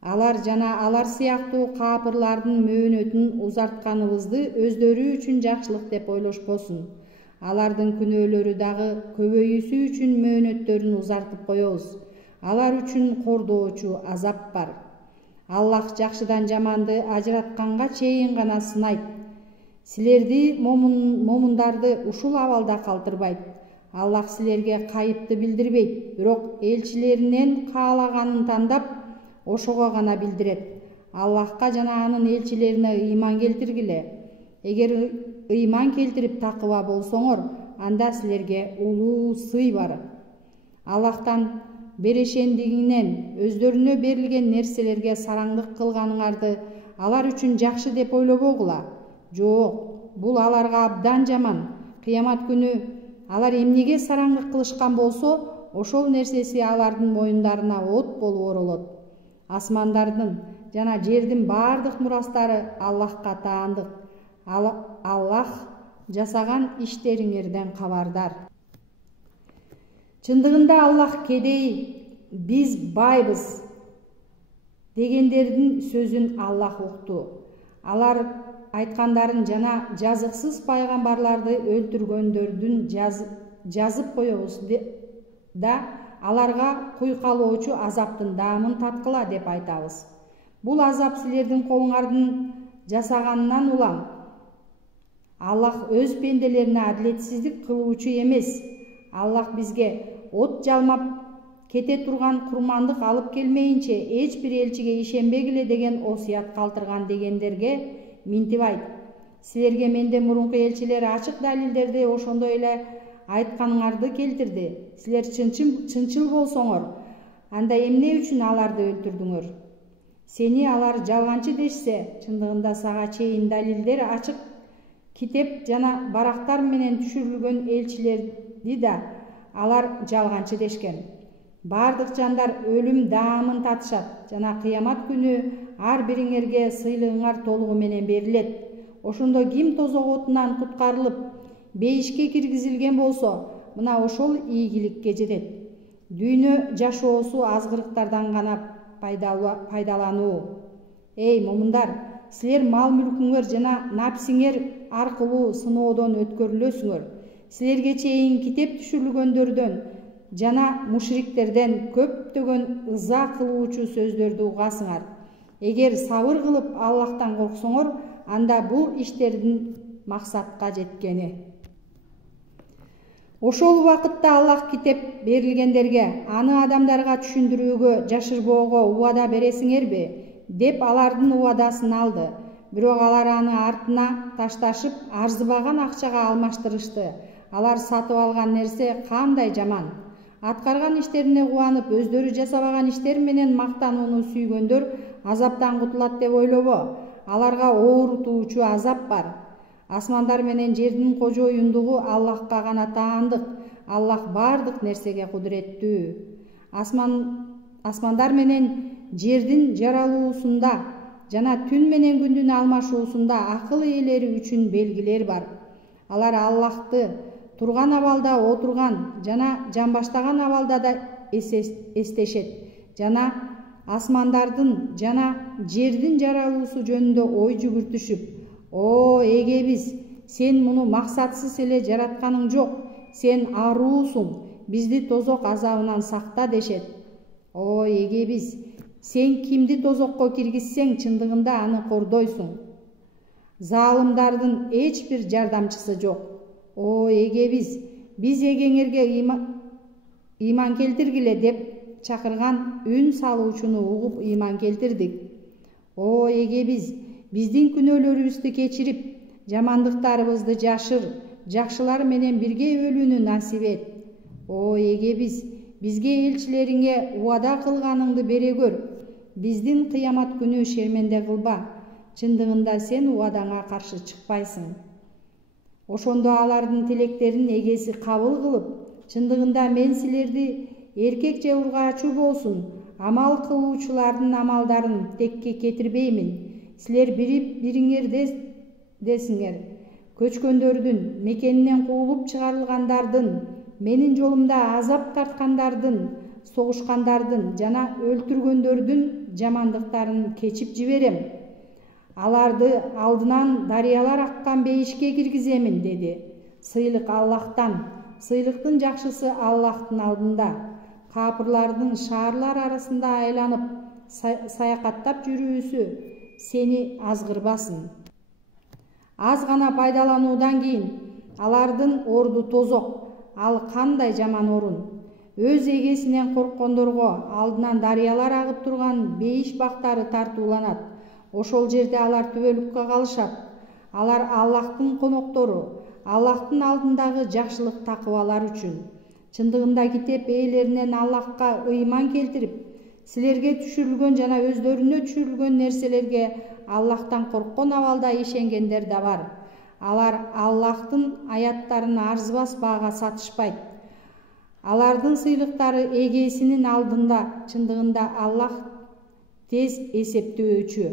Алар жана алар сыяктуу капырлардын мөөнөтүн узартканыбызды өздөрү үчүн жакшылык деп ойлошпосун. Алардын күнөөлөрү дагы көбөйүүсү үчүн мөөнөттөрүн узартып коебуз. Алар үчүн кордоочу азап бар. Аллах жакшыдан жаманды ажыратканга чейин гана сынайт. Силерди момундарды ушул абалда калтырбайт. Аллах силерге кайыпты билдирбейт, бирок элчилеринен каалаганын тандап, ошого гана билдирет. Аллахка жана анын элчилерине ыйман келтиргиле. Эгер ыйман келтирип такыба болсоңор, анда силерге улуу сый бар. Аллахтан берешендигинен өздөрүнө берилген нерселерге сараңдык кылганыңарды алар үчүн жакшы деп ойлобогула. Жок, бул аларга абдан жаман. Кыямат күнү алар эмнеге сараңдык кылышкан болсо, ошол нерсеси алардын моюндарына от болуп оролот. Асмандардын жана жердин бардык мурастары Аллахка таандык. Аллах жасаган иштериңерден кабардар. Чындыгында Аллах кедей, биз байбыз дегендердин сөзүн Аллах укту. Алар айткандарын жана жазыксыз пайгамбарларды өлтүргөндөрдүн жазып коебуз да аларга куйкалоочу азаптын даамын таткыла деп айтабыз. Бул азап силердин колуңардын жасаганынан улам. Аллах өз пенделерине адилетсиздик кылуучу эмес. Аллах бизге от жалмап кете турган курмандык алып келмейинче эч бир элчиге ишенбегиле деген осуят калтырган дегендерге минтип айт. Силерге менден мурунку элчилер ачык далилдерди ошондой эле айтканыңарды келтирди. Силер чынчыл болсоңор, анда эмне үчүн аларды өлтүрдүңөр? Сени алар жалганчы дешсе, чындыгында сага чейин далилдер ачык китеп жана барактар менен түшүрүлгөн элчилерди да алар жалганчы дешкен. Бардык жандар өлүм даамын татышат жана кыямат күнү ар бириңерге сыйлыгыңар толугу менен берилет. Ошондо ким тозок отунан куткарылып бейишке киргизилген болсо, мына ошол ийгиликке жетет. Дүйнө жашоосу азгырыктардан гана пайдалануу. Эй момундар, силер мал мүлкүңөр жана напсиңер аркылуу сыноодон өткөрүлөсүңөр. Силерге чейин китеп түшүрүлгөндөрдөн жана мушриктерден көптөгөн ыза кылуучу сөздөрдү угасыңар. Эгер сабыр кылып Аллахтан корксоңор, анда бул иштердин максатка жеткени. Ошол убакытта Аллах китеп берилгендерге аны адамдарга түшүндүрүүгө, жашырбоого убада бересиңерби деп алардын убадасын алды. Бирок алар аны артына ташташып, арзыбаган акчага алмаштырышты. Алар сатып алган нерсе кандай жаман. Аткарган иштерине кубанып, өздөрү жасабаган иштер менен мактанууну сүйгөндөр азаптан кутулат деп ойлобо. Аларга оорутуучу азап бар. Асмандар менен жердин кожоюндугу Аллахка гана таандык. Аллах бардык нерсеге кудуреттүү. Асмандар менен жердин жаралуусунда жана түн менен күндүн алмашуусунда акыл ээлери үчүн белгилер бар. Алар Аллахты турган абалда, отурган жана жамбаштаган абалда да эстешет жана асмандардын жана жердин жаралуусу жөнүндө ой жүгүртүшүп: "О эгебиз, сен муну максатсыз эле жаратканың жок. Сен аруусуң, бизди тозок азабынан сакта" дешет. О эгебиз, сен кимди тозокко киргизсең, чындыгында аны кордойсуң. Залымдардын эч бир жардамчысы жок. О эгебиз, биз эгеңерге ыйман келтиргиле деп чакырган үн салуучуну угуп ыйман келтирдик. О эгебиз, биздин күнөөлөрүбүздү кечирип, жамандыктарыбызды жашыр, жакшылар менен бирге өлүүнү насип эт. О эгебиз, бизге элчилериңе убада кылганыңды бере көр. Биздин кыямат күнү шерменде кылба. Чындыгында сен убадаңа каршы чыкпайсың. Ошондо алардын тилектерин эгеси кабыл кылып: "Чындыгында мен силерди эркек же ургаачу болсун, амал кылуучулардын амалдарын текке кетирбеймин. Силер бириңердесиңер. Көчкөндөрдүн, мекенинен куулуп чыгарылгандардын, менин жолумда азап тарткандардын, согушкандардын жана өлтүргөндөрдүн жамандыктарын кечип жиберем. Аларды алдынан дарыялар аккан бейишке киргиземин" деди. Сыйлык Аллахтан, сыйлыктын жакшысы Аллахтын алдында. Капырлардын шаарлар арасында айланып саякаттап жүрүүсү сени азгырбасын. Аз гана пайдалануудан кийин алардын орду тозок. Ал кандай жаман орун. Өз эгесинен корккондорго алдынан дарыялар агып турган бейиш бактары тартууланат. Ошол жерде алар түбөлүккө калышат. Алар Аллахтын коноктору, Аллахтын алдындагы жакшылык такыбалар үчүн. Чындыгында китеп ээлеринен Аллахка ыйман келтирип, силерге түшүрүлгөн жана өздөрүнө түшүрүлгөн нерселерге Аллахтан корккон абалда ишенгендер да бар. Алар Аллахтын аяттарын арзыбас баага сатышпайт. Алардын сыйлыктары эгесинин алдында. Чындыгында Аллах тез эсептөөчү.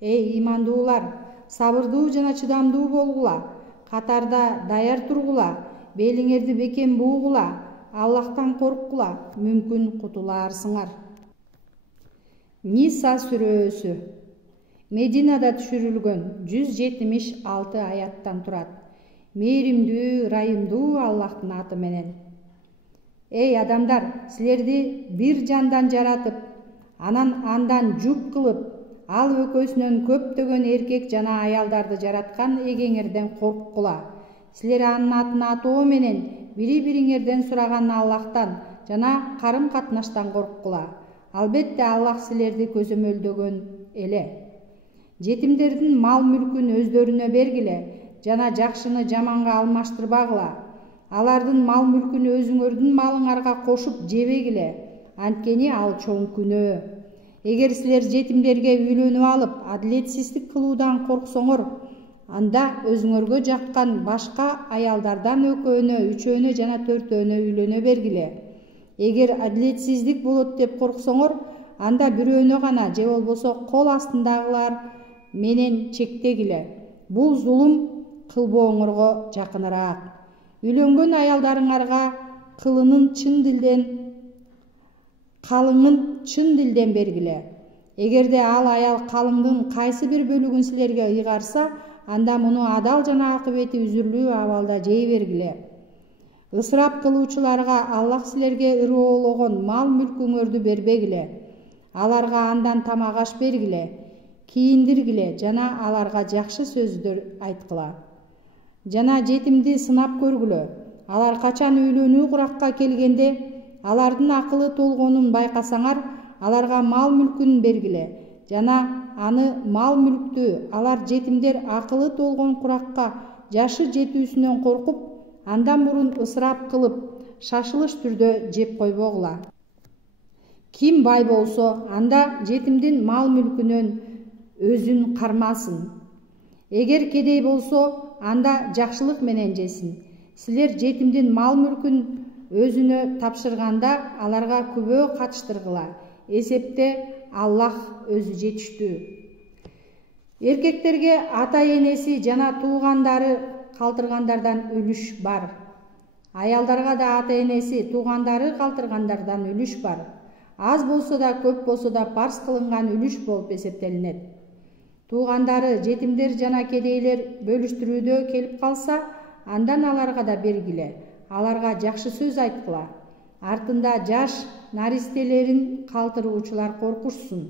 Эй ыймандуулар, сабырдуу жана чыдамдуу болгула. Катарда даяр тургула. Белиңерди бекем буугула. Аллахтан корккула. Мүмкүн кутулаарсыңар. Ниса сүрөсү. Мединада түшүрүлгөн 176 аяттан турат. Мээримдүү, ырайымдуу Аллахтын аты менен. Эй адамдар, силерди бир жандан жаратып, анан андан жуп кылып, ал өкөсүнөн көптөгөн эркек жана аялдарды жараткан эгеңерден корккула. Силер анын атын атоо менен бири-бириңерден сураган Аллахтан жана карым-катнаштан корккула. Албетте Аллах силерди көзөмөлдөгөн эле. Жетимдердин мал-мүлкүн өздөрүнө бергиле жана жакшыны жаманга алмаштырбагыла. Алардын мал-мүлкүн өзүңөрдүн малыңарга кошуп жебегиле, анткени ал чоң күнөө. Эгер силер жетимдерге үйлөнүп алып, адилетсиздик кылуудан корксоңор, анда өзүңөргө жаккан башка аялдардан экөөнө, үчөөнө жана төртөөнө үйлөнө бергиле. Эгер адилетсиздик болот деп корксоңор, анда бирөөнө гана же болбосо кол астындагылар менен чектегиле. Бул зулум кылбооңорго жакыныраак. Үйлөнгөн аялдарыңарга калыңын чын дилден бергиле. Эгерде ал аял калыңдын кайсы бир бөлүгүн силерге ыйгарса, анда муну адал жана акыбети үзүрлүү абалда жей бергиле. Ысырап кылуучуларга Аллах силерге ырыоологон мал-мүлкүңөрдү бербегиле. Аларга андан тамак аш бергиле, кийиндиргиле жана аларга жакшы сөздөр айткыла. Жана жетимди сынап көргүлө. Алар качан үйлөнүү куракка келгенде, алардын акылы толгонун байкасаңар, аларга мал-мүлкүн бергиле. Жана аны мал-мүлктү алар жетимдер акылы толгон куракка жашы жетүүсүнөн коркуп, андан мурун ысырап кылып, шашылыш түрдө жеп койбогула. Ким бай болсо, анда жетимдин мал-мүлкүнөн өзүн кармасын. Эгер кедей болсо, анда жакшылык менен жесин. Силер жетимдин мал-мүлкүн өзүнө тапшырганда аларга күбө катыштыргыла. Эсепте Аллах өзү жетиштүү. Эркектерге ата-энеси жана туугандары калтыргандардан үлүш бар. Аялдарга да ата-энеси, туугандары калтыргандардан үлүш бар. Аз болсо да, көп болсо да парз кылынган үлүш болуп эсептелинет. Туугандары, жетимдер жана кедейлер бөлүштүрүүдө келип калса, андан аларга да бергиле. Аларга жакшы сөз айткыла. Артында жаш наристелерин калтыруучулар коркушсун,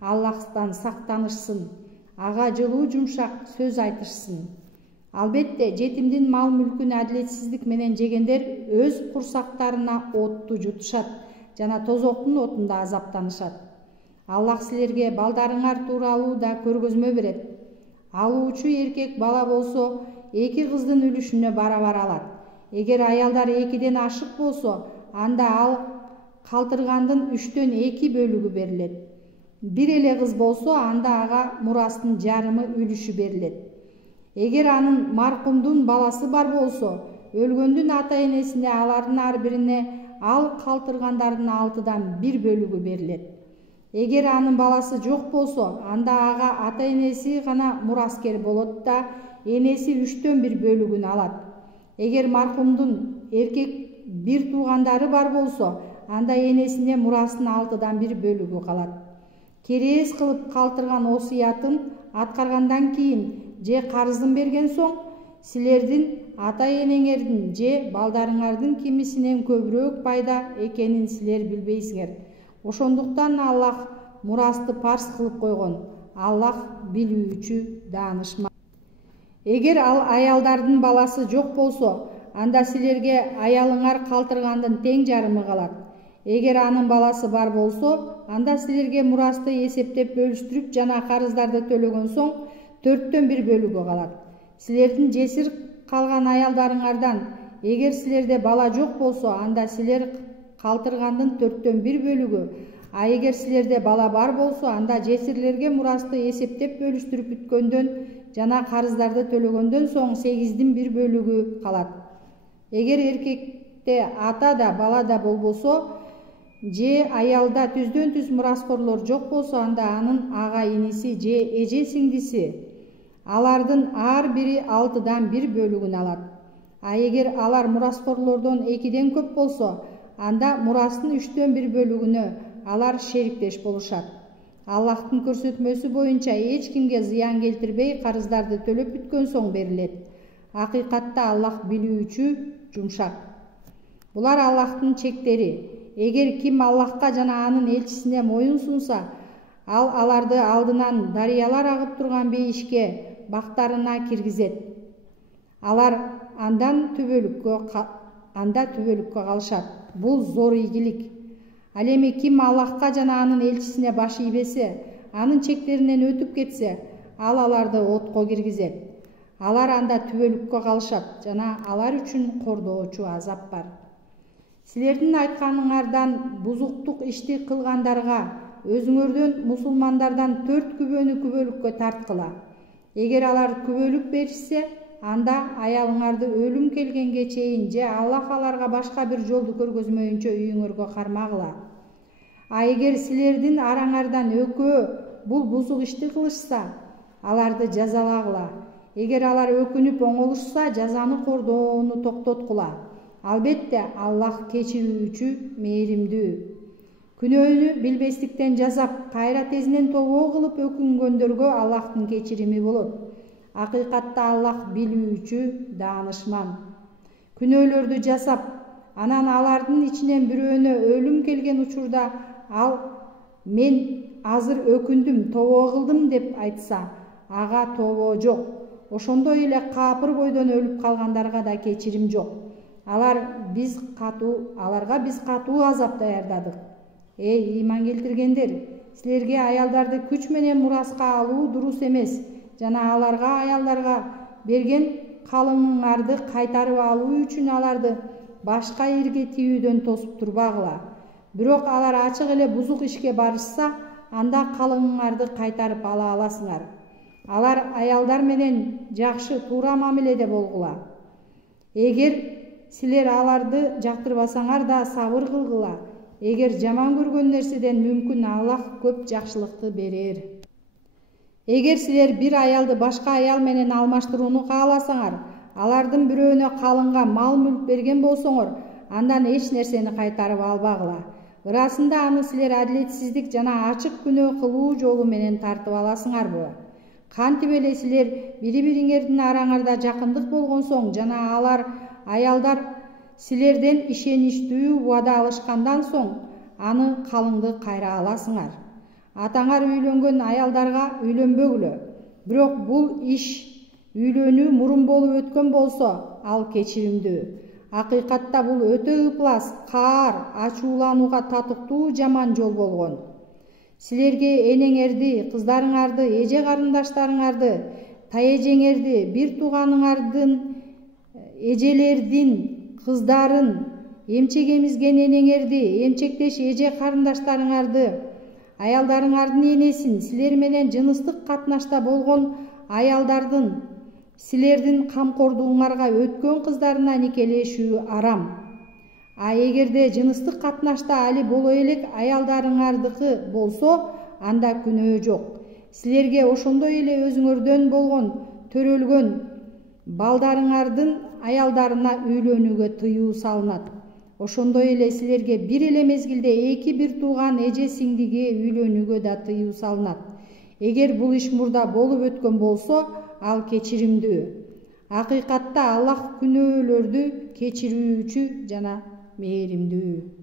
Аллахтан сактанышсын, ага жылуу жумшак сөз айтышсын. Албетте жетимдин мал-мүлкүн адилетсиздик менен жегендер өз курсактарына отту жутушат жана тозоктун отунда азаптанышат. Аллах силерге балдарыңар тууралуу да көргөзмө берет. Алуучу эркек бала болсо, 2 кыздын үлүшүнө барабар алат. Эгер аялдар 2ден ашык болсо, анда ал калтыргандын 3төн 2 бөлүгү берилет. Бир эле кыз болсо, анда ага мурастын жарымы үлүшү берилет. Эгер анын маркумдун баласы бар болсо, өлгөндүн ата-энесине алардын ар бирине ал калтыргандардын 6дан 1 бөлүгү берилет. Эгер анын баласы жок болсо, анда ага ата-энеси гана мураскер болот да, энеси 3төн 1 бөлүгүн алат. Эгер маркумдун эркек бир туугандары бар болсо, анда энесине мурастын 6дан 1 бөлүгү калат. Керез кылып калтырган осуятын аткаргандан кийин же карыздын берген соң, силердин ата-энеңердин же балдарыңардын кимисинен көбүрөөк пайда экенин силер билбейсиңер. Ошондуктан Аллах мурасты парз кылып койгон. Аллах билүүчү, даанышман. Эгер ал аялдардын баласы жок болсо, анда силерге аялыңар калтыргандын тең жарымы калат. Эгер анын баласы бар болсо, анда силерге мурасты эсептеп бөлүштүрүп жана карыздарды төлөгөн соң 4төн 1 бөлүгү калат. Силердин жесир калган аялдарыңардан эгер силерде бала жок болсо, анда силер калтыргандын 4төн 1 бөлүгү, а эгер силерде бала бар болсо, анда жесирлерге мурасты эсептеп бөлүштүрүп бүткөндөн жана карыздарды төлөгөндөн соң 8дин 1 бөлүгү калат. Эгер эркекте ата да бала да болбосо, же аялда түздөн түз мураскорлор жок болсо, анда анын ага иниси же эже сиңдиси алардын ар бири 6дан 1 бөлүгүн алат. А эгер алар мураскорлордон 2ден көп болсо, анда мурастын 3төн 1 бөлүгүнө алар шериктеш болушат. Аллахтын көрсөтмөсү боюнча эч кимге зыян келтирбей карыздарды төлөп бүткөн соң берилет. Акыйкатта Аллах билүүчү, жумшак. Булар Аллахтын чектери. Эгер ким Аллахка жана анын элчисине моюн сунса, ал аларды алдынан дарыялар агып турган бейишке бактарына киргизет. Алар анда түбөлүккө калышат. Бул зор ийгилик. Ал эми ким Аллахка жана анын элчисине баш ийбесе, анын чектеринен өтүп кетсе, ал аларды отко киргизет. Алар анда түбөлүккө калышат жана алар үчүн кордоочу азап бар. Силердин айтканыңардан бузуктук ишти кылгандарга өзүңөрдөн мусулмандардан 4 күбөнү күбөлүккө тарткыла. Эгер алар күбөлүк беришсе, анда аялыңарды өлүм келгенге чейин же Аллах аларга башка бир жолду көргөзмөйүнчө үйүңөргө кармагыла. А эгер силердин араңардан экөө бул бузук ишти кылышса, аларды жазалагыла. Эгер алар өкүнүп оңолушса, жазаны кордоону токтоткула. Албетте Аллах кечирүүчү, мээримдүү. Күнөөнү билбестиктен жазап, кайра тезинен тобоо кылып өкүнгөндөргө Аллахтын кечирими болот. Акыйкатта Аллах билүүчү, даанышман. Күнөөлөрдү жасап, анан алардын ичинен бирөөнө өлүм келген учурда ал мен азыр өкүндүм, тобоо кылдым деп айтса, ага тобоо жок. Ошондой эле капыр бойдон өлүп калгандарга да кечирим жок. Аларга биз катуу азап даярдадык. Эй ыйман келтиргендер, силерге аялдарды күч менен мураска алуу дурус эмес жана аларга аялдарга берген калыңыңарды кайтарып алуу үчүн аларды башка ирге тийүүдөн тосуп турбагыла. Бирок алар ачык эле бузук ишке барышса, анда калыңыңарды кайтарып ала аласыңар. Алар аялдар менен жакшы, туура мамиледе болгула. Эгер силер аларды жактырбасаңар да сабыр кылгыла. Эгер жаман көргөн нерседен мүмкүн Аллах көп жакшылыкты берер. Эгер силер бир аялды башка аял менен алмаштырууну кааласаңар, алардын бирөөнө калыңга мал-мүлк берген болсоңор, андан эч нерсени кайтарып албагыла. Ырасында аны силер адилетсиздик жана ачык күнөө кылуу жолу менен тартып аласыңарбы? Кантип эле силер бири-бириңердин араңарда жакындык болгон соң жана алар аялдар силерден ишеничтүү убада алышкандан соң аны калыңды кайра аласыңар. Атаңар үйлөнгөн аялдарга үйлөнбөгүлө. Бирок бул иш үйлөнүү мурун болуп өткөн болсо, ал кечиримдүү. Акыйкатта бул өтө ыплас, каар, ачууланууга татыктуу жаман жол болгон. Силерге энеңерди, кыздарыңарды, эже карындаштарыңарды, таэжеңерди, бир тууганыңардын эжелердин кыздарын, эмчек эмизген энеңерди, эмчектеш эже карындаштарыңарды, аялдарыңардын энесин, силер менен жыныстык катнашта болгон аялдардын, силердин камкордугуңарга өткөн кыздарына никелешүү арам. А эгерде жыныстык катнашта али боло элек аялдарыңардыкы болсо, анда күнөө жок. Силерге ошондой эле өзүңөрдөн болгон төрөлгөн балдарыңардын аялдарына үйлөнүүгө тыюу салынат. Ошондой эле силерге бир эле мезгилде эки бир тууган эже сиңдиге үйлөнүүгө да тыюу салынат. Эгер бул иш мурда болуп өткөн болсо, ал кечиримдүү. Акыйкатта Аллах күнөөлөрдү кечирүүчү жана мээримдүү.